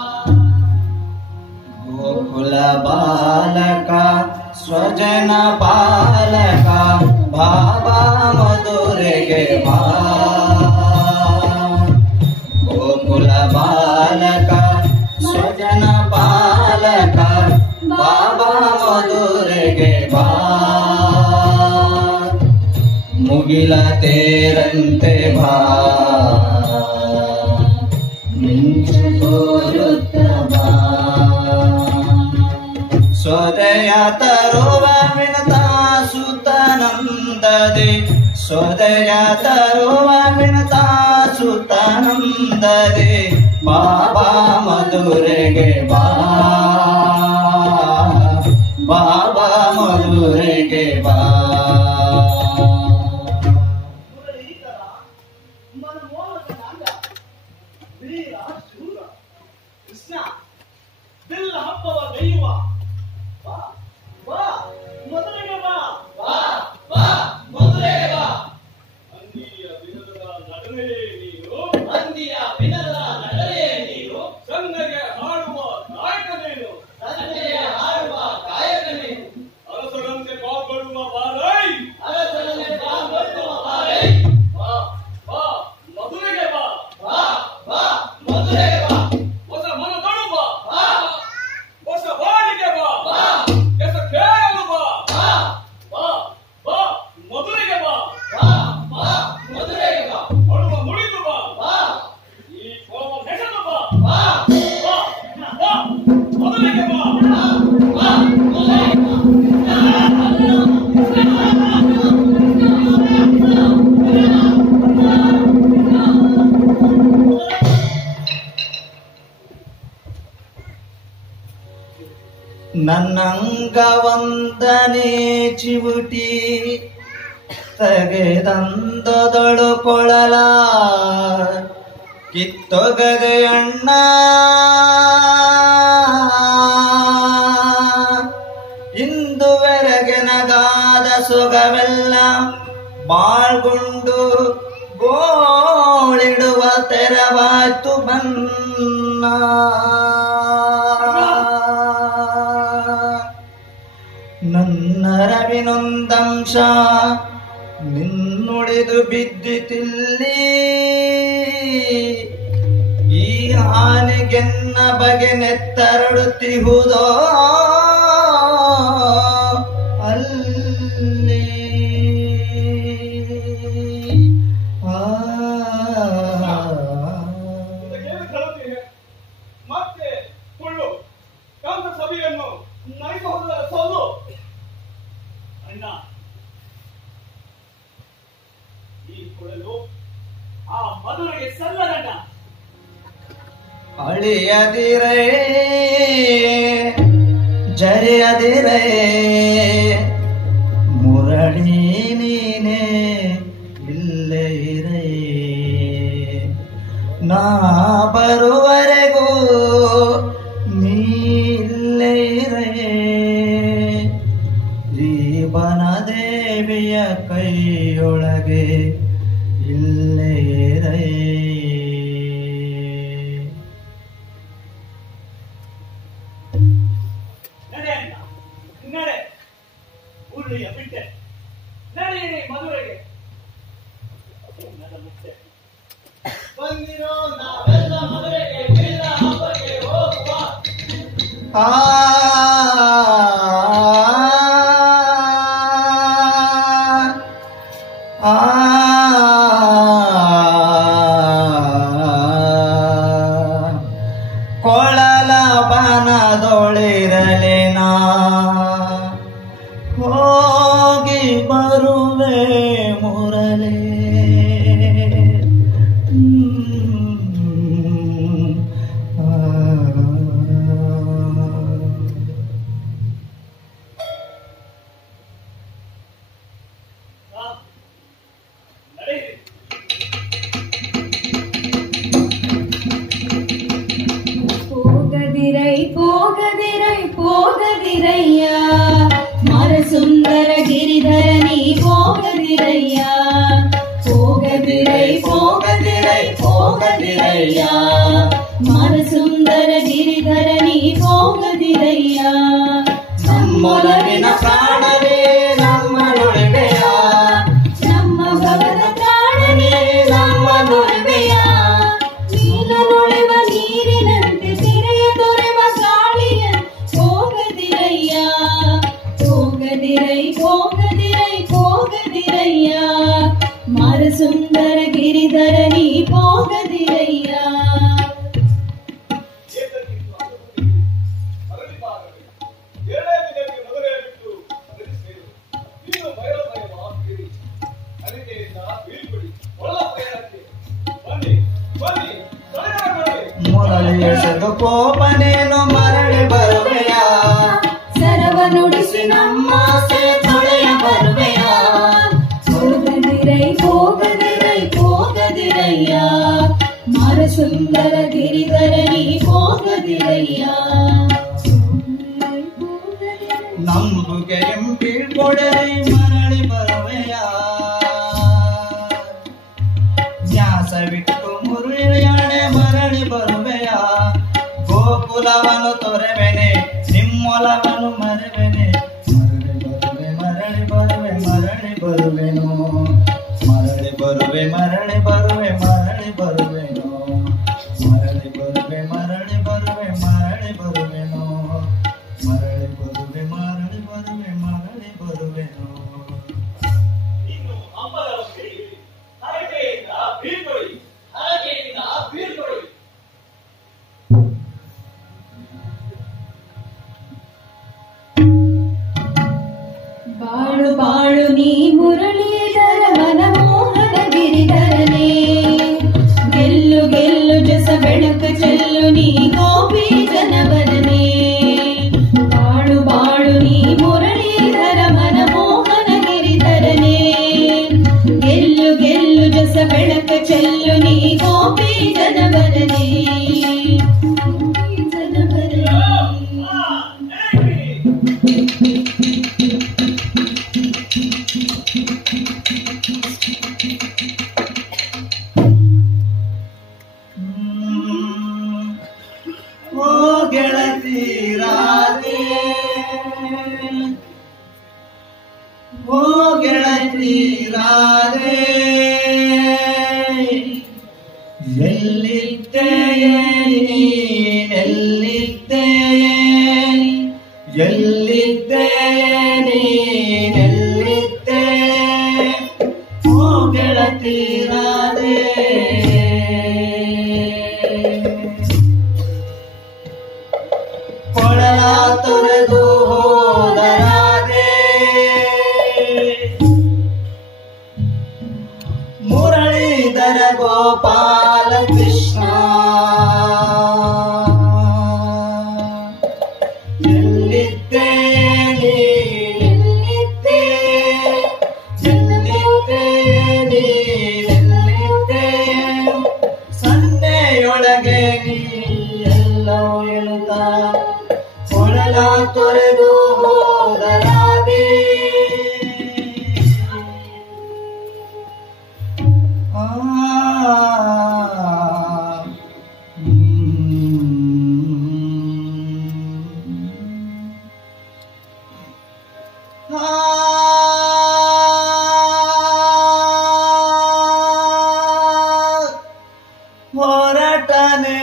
ಗೋಕುಲ ಬಾಲಕ ಸ್ವಜನ ಬಾಲಕ ಬಾಬಾ ಮಧುರೆಗೆ ಬಾ. ಗೋಕುಲ ಬಾಲಕ ಸ್ವಜನ ಬಾಲಕ ಬಾಬಾ ಮಧುರೆಗೆ ಬಾ. ಮುಗಿಲ ತೇರಂತೆ ಬಾ ಮಿಂಚು ತೋರುತ್ತ ಬಾ. ಸ್ವದಯ ತರುವ ವಿನತಾ ಸುತನಂದದೆ ಸ್ವದಯ ತರುವ ವಿನತಾ ಸುತನಂದದೆ ಬಾಬಾ ಮಧುರೆಗೆ ಬಾ. ಬಾಬಾ ಮಧುರೆಗೆ ಬಾ. ಮುರಳೀಧರ ಮನಮೋಹಕ ನಾಗ ವೀರ ಶೂರ ಕೃಷ್ಣ ಬಿಲ್ಲ ಹಬ್ಬವ ಗೈಯುವ ಬಾ ಬಾ ಮಧುರೆಗೆ ಬಾ. ಬಾ ಬಾ ಮಧುರೆಗೆ ಬಾ. ಅಂದಿಯ ದಿನದ ನಟನೆ ನೀನು, ಅಂದಿಯ ಬಿನದ ನಟನೆ ನೀನು, ಸಂಗಗೆ ಹಾಡುವ ನಾಯಕನೇನು, ಸಂಜೆಯ ಹಾಡುವ ಗಾಯಕನೇನು, ಅರಸರಂತೆ ಪಾಲ್ಗೊಳ್ಳುವ ಬಾರೈ, ಅರಸನನ್ನೇ ಪಾಲ್ಗೊಳ್ಳುವ ಬಾರೈ. ಬಾ ಬಾ ಮಧುರೆಗೆ ಬಾ. ಬಾ ಬಾ ಮಧುರೆಗೆ ಬಾ. ಹೊಸ ಮನದೊಳು ಬಾ. ಬಾ ಹೊಸ ಬಾಳಿಗೆ ಬಾ. ಬಾ ಕೆಸ ಕೇಳಲು ಬಾ. ಬಾ ಬಾ ಬಾ ಮಧುರೆಗೆ ಬಾ. ಬಾ ಬಾ ಮಧುರೆಗೆ ಬಾ. ಅಳುವ ಮುಳಿದು ಬಾ. ಬಾ ಈ ಕೋಮ ಹೆಸರು ಬಾ. ಬಾ ಬಾ ಬಾ ಮಧುರೆಗೆ ಬಾ. ಬಾ ಮಧುರೆಗೆ ಬಾ. ನನ್ನಂಗವಂದನೆ ಚಿವುಟಿ ತೆಗೆದಂದದಳು ಕೊಳಲ ಕಿತ್ತೊಗದೆ ಅಣ್ಣ. ಇಂದುವರೆಗೆ ನಗಾದ ಸೊಗವೆಲ್ಲ ಬಾಳ್ಗೊಂಡು ಗೋಳಿಡುವ ತೆರವಾಯ್ತು ಬನ್ನ. ನನ್ನ ರವಿನೊಂದಂಶ ನಿನ್ನುಳಿದು ಬಿದ್ದಿತಿಲ್ಲಿ. ಈ ಹಾನಿಗೆನ್ನ ಬಗೆ ನೆತ್ತರಡುತ್ತಿಹುದೋ ಅಲ್ಲಿ. ಇದಕ್ಕೇನು ಕಳುತ್ತೇನೆ ಮತ್ತೆ ಕೊಳ್ಳು ಕಾಂತ ಸಭೆಯನ್ನು ನೈಸೋದ ಸೋಲು. ಅಣ್ಣ ಈ ಕೊಡಲು ಆ ಮಧುರೆಗೆ ಸಲ್ಲದಣ್ಣ. ಅಳಿಯದಿರೇ ಜರಿಯದಿರೇ ಮುರಳಿ ನೀನೇ ಇಲ್ಲೇ ಇರೇ. ನಾ ಬರುವರೆಗೂ ನೀ ಇಲ್ಲೇ ಇರೇ. ಜೀವನ ದೇವಿಯ ಕೈಯೊಳಗೆ ಇಲ್ಲೇ ಇರೇ. ನಡೆ ಅಣ್ಣ ನಡೆ. ಉರುಳಿಯ ಬಿಟ್ಟೆ ನಡೆಯಿರಿ ಮಧುರೆಗೆ. ಚಿನ್ನದ ಮುಟ್ಟೆ ಬಂದಿರೋ ನಾವೆಲ್ಲ ಮಧುರೆಗೆ ಬಿಲ್ಲ ಹಬ್ಬಕ್ಕೆ ಹೋಗುವ. ಆ ಆ ಹೋಗದಿರಯ್ಯ ಮನಸುಂದರ ಗಿರಿಧರ ನೀ ಹೋಗದಿರಯ್ಯ ನಮ್ಮೊಲವಿನ ಪ್ರಾಣವೇ ನಮ್ಮ ನುಡಿಮೆಯ ನಮ್ಮ ಭವದ ಪ್ರಾಣನೇ ನಮ್ಮ ನುಡಿಮೆಯ ನೀನು ನುಡಿವ ನೀರಿನಂತೆ ತೆರೆಯ ತೊರೆವ ಗಾಳಿಯ ಹೋಗದಿರಯ್ಯ ಹೋಗದಿರಯ್ಯ ಮರಸುಂದರ ಗಿರಿಧರ ನೀ ಹೋಗದಿರಯ್ಯ ಮುರಳಿಯಸದು ಕೋಪನೇನು ಮರಳಿ ಬರುವೆಯ ಸರವ ನುಡಿಸಿ ನಮ್ಮ ತೊಳೆಯ ಬರುವೆಯ ಹೋಗದಿರಯ್ಯ ಮರಸುಂದರ ಗಿರಿಧರ ನೀ ಹೋಗದಿರಯ್ಯ ನಂಬುಗೆ ಎಂಬಿಳ್ಕೊಡಲಿ ಮರಳಿ ಬರುವೆಯ ನ್ಯಾಸವಿಟ್ಟು ಮುರುಳಿಯಾಣೆ ಮರಳಿ ಬರುವೆಯ ಗೋಕುಲವನ್ನು ತೊರೆವೆನೆ ನಿಮ್ಮೊಲವನ್ನು ಮರೆವೆನೆ ಮರಳಿ ಬರುವೆನು ಮರಳಿ ಬರುವೆನೋ ಮರಳಿ ಬರುವೆನೋ ಇನ್ನು ಅಂಬಲವ ಕೇಳಿ ಹರಕೆಯಿಂದ ಬೀಳ್ಕೊಡಿ ಬಾಳು ಬಾಳು ನೀ ಮುರಳೀಧರ ಮನಮೋಹನ ಗಿರಿಧರನೇ ಗೆಲ್ಲು ಗೆಲ್ಲು ಜಸ ಬೆಳಕು ಚೆಲ್ಲು ನೀ ಗೋಪಿ ಜನವರನೇ ಬಾಳು ಬಾಳು ನೀ ಮುರಳೀಧರ ಮನಮೋಹನ ಗಿರಿಧರನೇ ಗೆಲ್ಲು ಗೆಲ್ಲು ಜಸ ಬೆಳಕು ಚೆಲ್ಲು ನೀ ಗೋಪಿ ಜನವರನೇ ಓ ಗೆಳತಿ ರಾಧೆ ಓ ಗೆಳತಿ ರಾಧೆ ಎಲ್ಲಿದ್ದೆಯೇ ನೀನೆಲ್ಲಿದ್ದೆ ಓ ಗೆಳತಿ ರಾಧೆ ಕೊಳಲ ತೊರೆದು ಹೋದರಾದೆ ಮುರಳೀಧರ ಗೋಪಾಲ ಕೃಷ್ಣ ಎಲ್ಲಿದ್ದೆ ನೀನೆಲ್ಲಿದ್ದೆ ಸನ್ನೆಯೊಳಗೆ ನೀ ಎಲ್ಲೋ ಎನ್ನುತ್ತ ಕೊಳಲ ತೊರೆದು ಹೋದರಾದೆ ಹೋರಾಟನೇ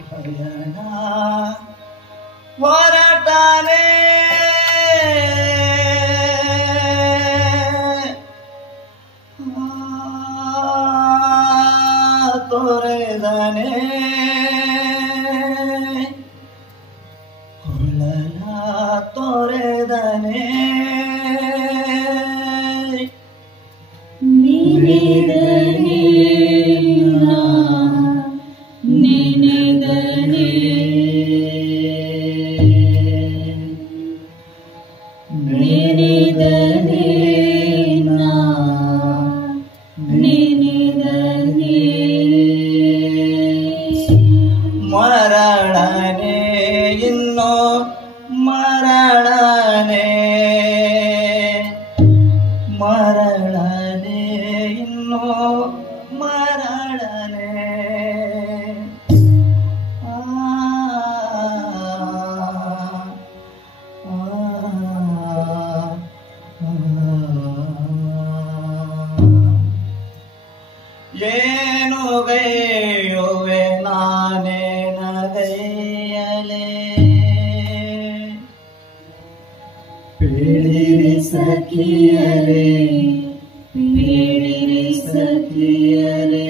ಭಯನ ಹೋರಾಟನೇ ತೊರೆದನೆ ಹೊಳಲ ತೊರೆದನೆ ನೆನೆದನೆ ನೆನೆದನೆ ನೆನೆದನೆ ನೆನೆದನೆ ಮರಳನೆ ಇನ್ನು ಮರಳನೆ ಮರಳನೆ ಮರಳನೆ ಏನು ಗೈಯುವೆ ನಾನೇನ ಗೈಯಲೆ ಪೀಳಿರಿ ಸಖಿಯರೇ ಪೀಳಿರಿ ಸಖಿಯರೇ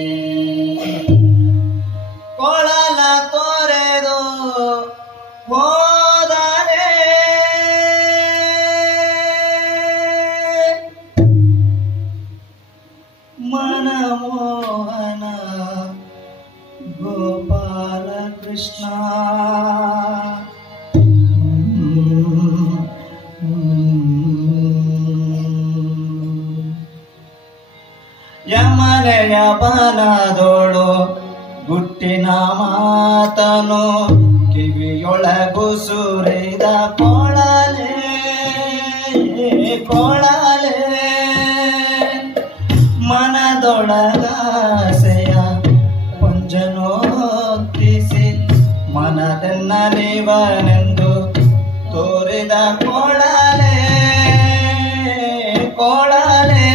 ಕೊಳಲ ತೊರೆದು ಹೋದರೆ ಮನಮೋಹನ ಗೋಪಾಲ ಕೃಷ್ಣ ಯಮನೆಯ ಬನದೋಳು ಗುಟ್ಟಿನ ಮಾತನು ಕಿವಿಯೊಳಗು ಸುರಿದ ಕೊಳಲೆ ಕೊಳಲೆ ಮನದೊಳಗಾಸೆಯ ಪಂಜನೋತ್ತಿಸಿ ಮನದನ್ನ ನೀವನೆಂದು ತೋರಿದ ಕೊಳಲೆ ಕೊಳಲೆ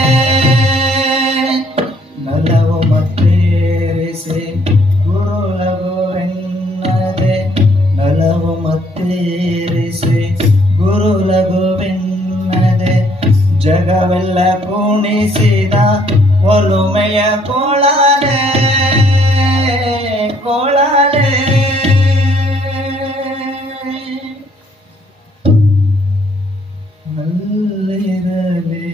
ನಲವು ಮತ್ತೇರಿಸಿ ಗುರುಲಗುವೆನ್ನದೆ ನಲವು ಮತ್ತೇರಿಸಿ ಗುರುಲಗುವೆನ್ನದೆ ಜಗವೆಲ್ಲ ಕುಣಿಸಿದ ಒಲುಮೆಯ ಕೊಳಲೆ ಕೊಳಲೆ ಅಲ್ಲಿರಲಿ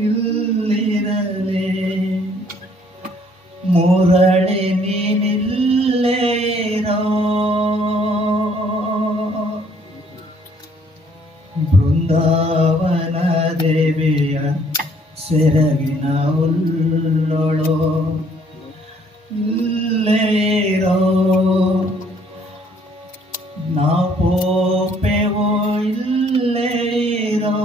ಇಲ್ಲಿರಲಿ ಮುರಳಿ ನೀನಿಲ್ಲೇ ಇರೋ ಬೃಂದಾವನ ದೇವಿಯ ಸೆರಗಿನ ಉಲ್ಲೊಳು ಇಲ್ಲೇ ಇರೋ ನಾ ಪೋಪೆವೋ ಇಲ್ಲೇ ಇರೋ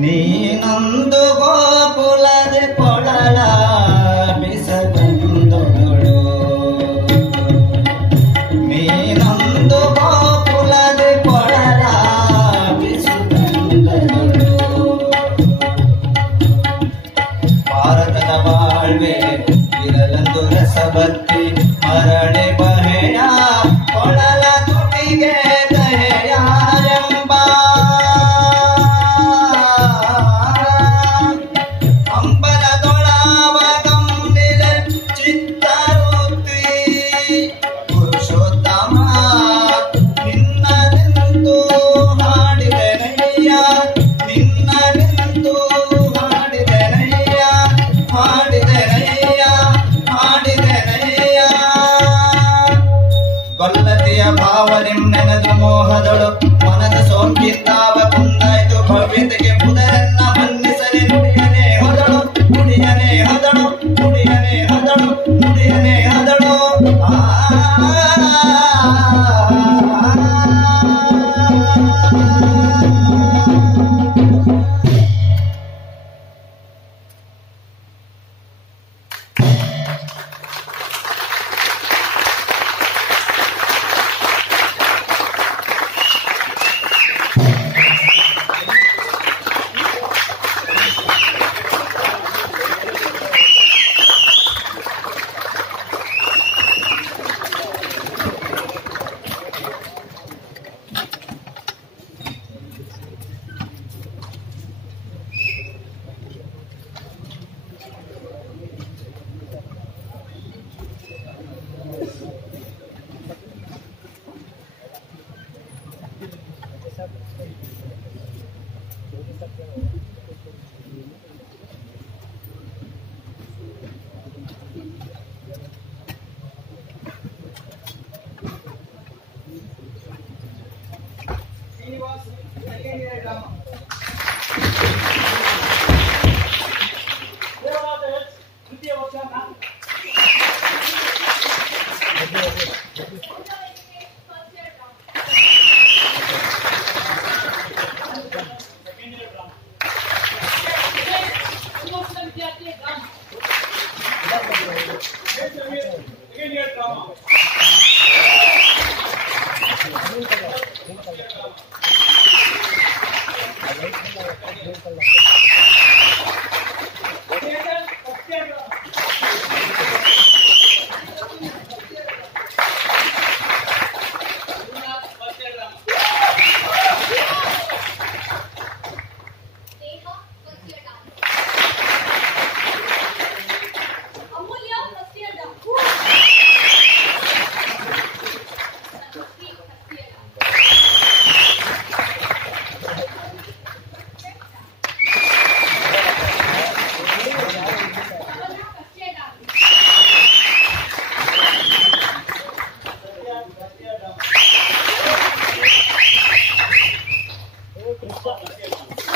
ನೀನೊಂದು ಗೋಕುಲದ ಕೊಳಲ ಬಿಸಗಂದೊಳು ನೀನೊಂದು ಗೋಕುಲದ ಕೊಳಲ ಬಿಸಗಂದೊಳು ಭಾರತದ ಬಾಳ್ವೆ ಇರಲಂದು ರಸಭಕ್ತಿ ಮರಳಿ ಬಹೆಯ ಕೊಳಲ ತುಟಿಗೆ ದಯೆಯ ಎಂಬ ಅಂಬಲದೊಳವಗಂಬಿಲ ಚಿತ್ತರುತ್ತಿ ಪುರುಷೋತ್ತಮ ನಿನ್ನನೆಂದು ಹಾಡಿದೆನಯ್ಯ ನಿನ್ನನೆಂದು ಹಾಡಿದೆನಯ್ಯ ಹಾಡಿದೆನಯ್ಯ ಹಾಡಿದೆನಯ್ಯ ಕೊಲ್ಲತಿಯ ಭಾವನಿಂ ನೆನೆದು ಮೋಹದಳು ಮನದ ಸೋಂಕಿದ್ದಾವ ಕುಂದಾಯ್ತು ಭವ್ಯತೆಗೆ ಬುಧರನ್ನ ಮನ್ನಿಸಲಿ ನುಡಿಯನೆ ಹೊದಳು ನುಡಿಯನೆ ಹೊದಳು ನುಡಿಯನೆ ಹೊದಳು ನುಡಿಯನೆ ಹೊದಳು ತೃತೀಯ ವರ್ಷ Stop.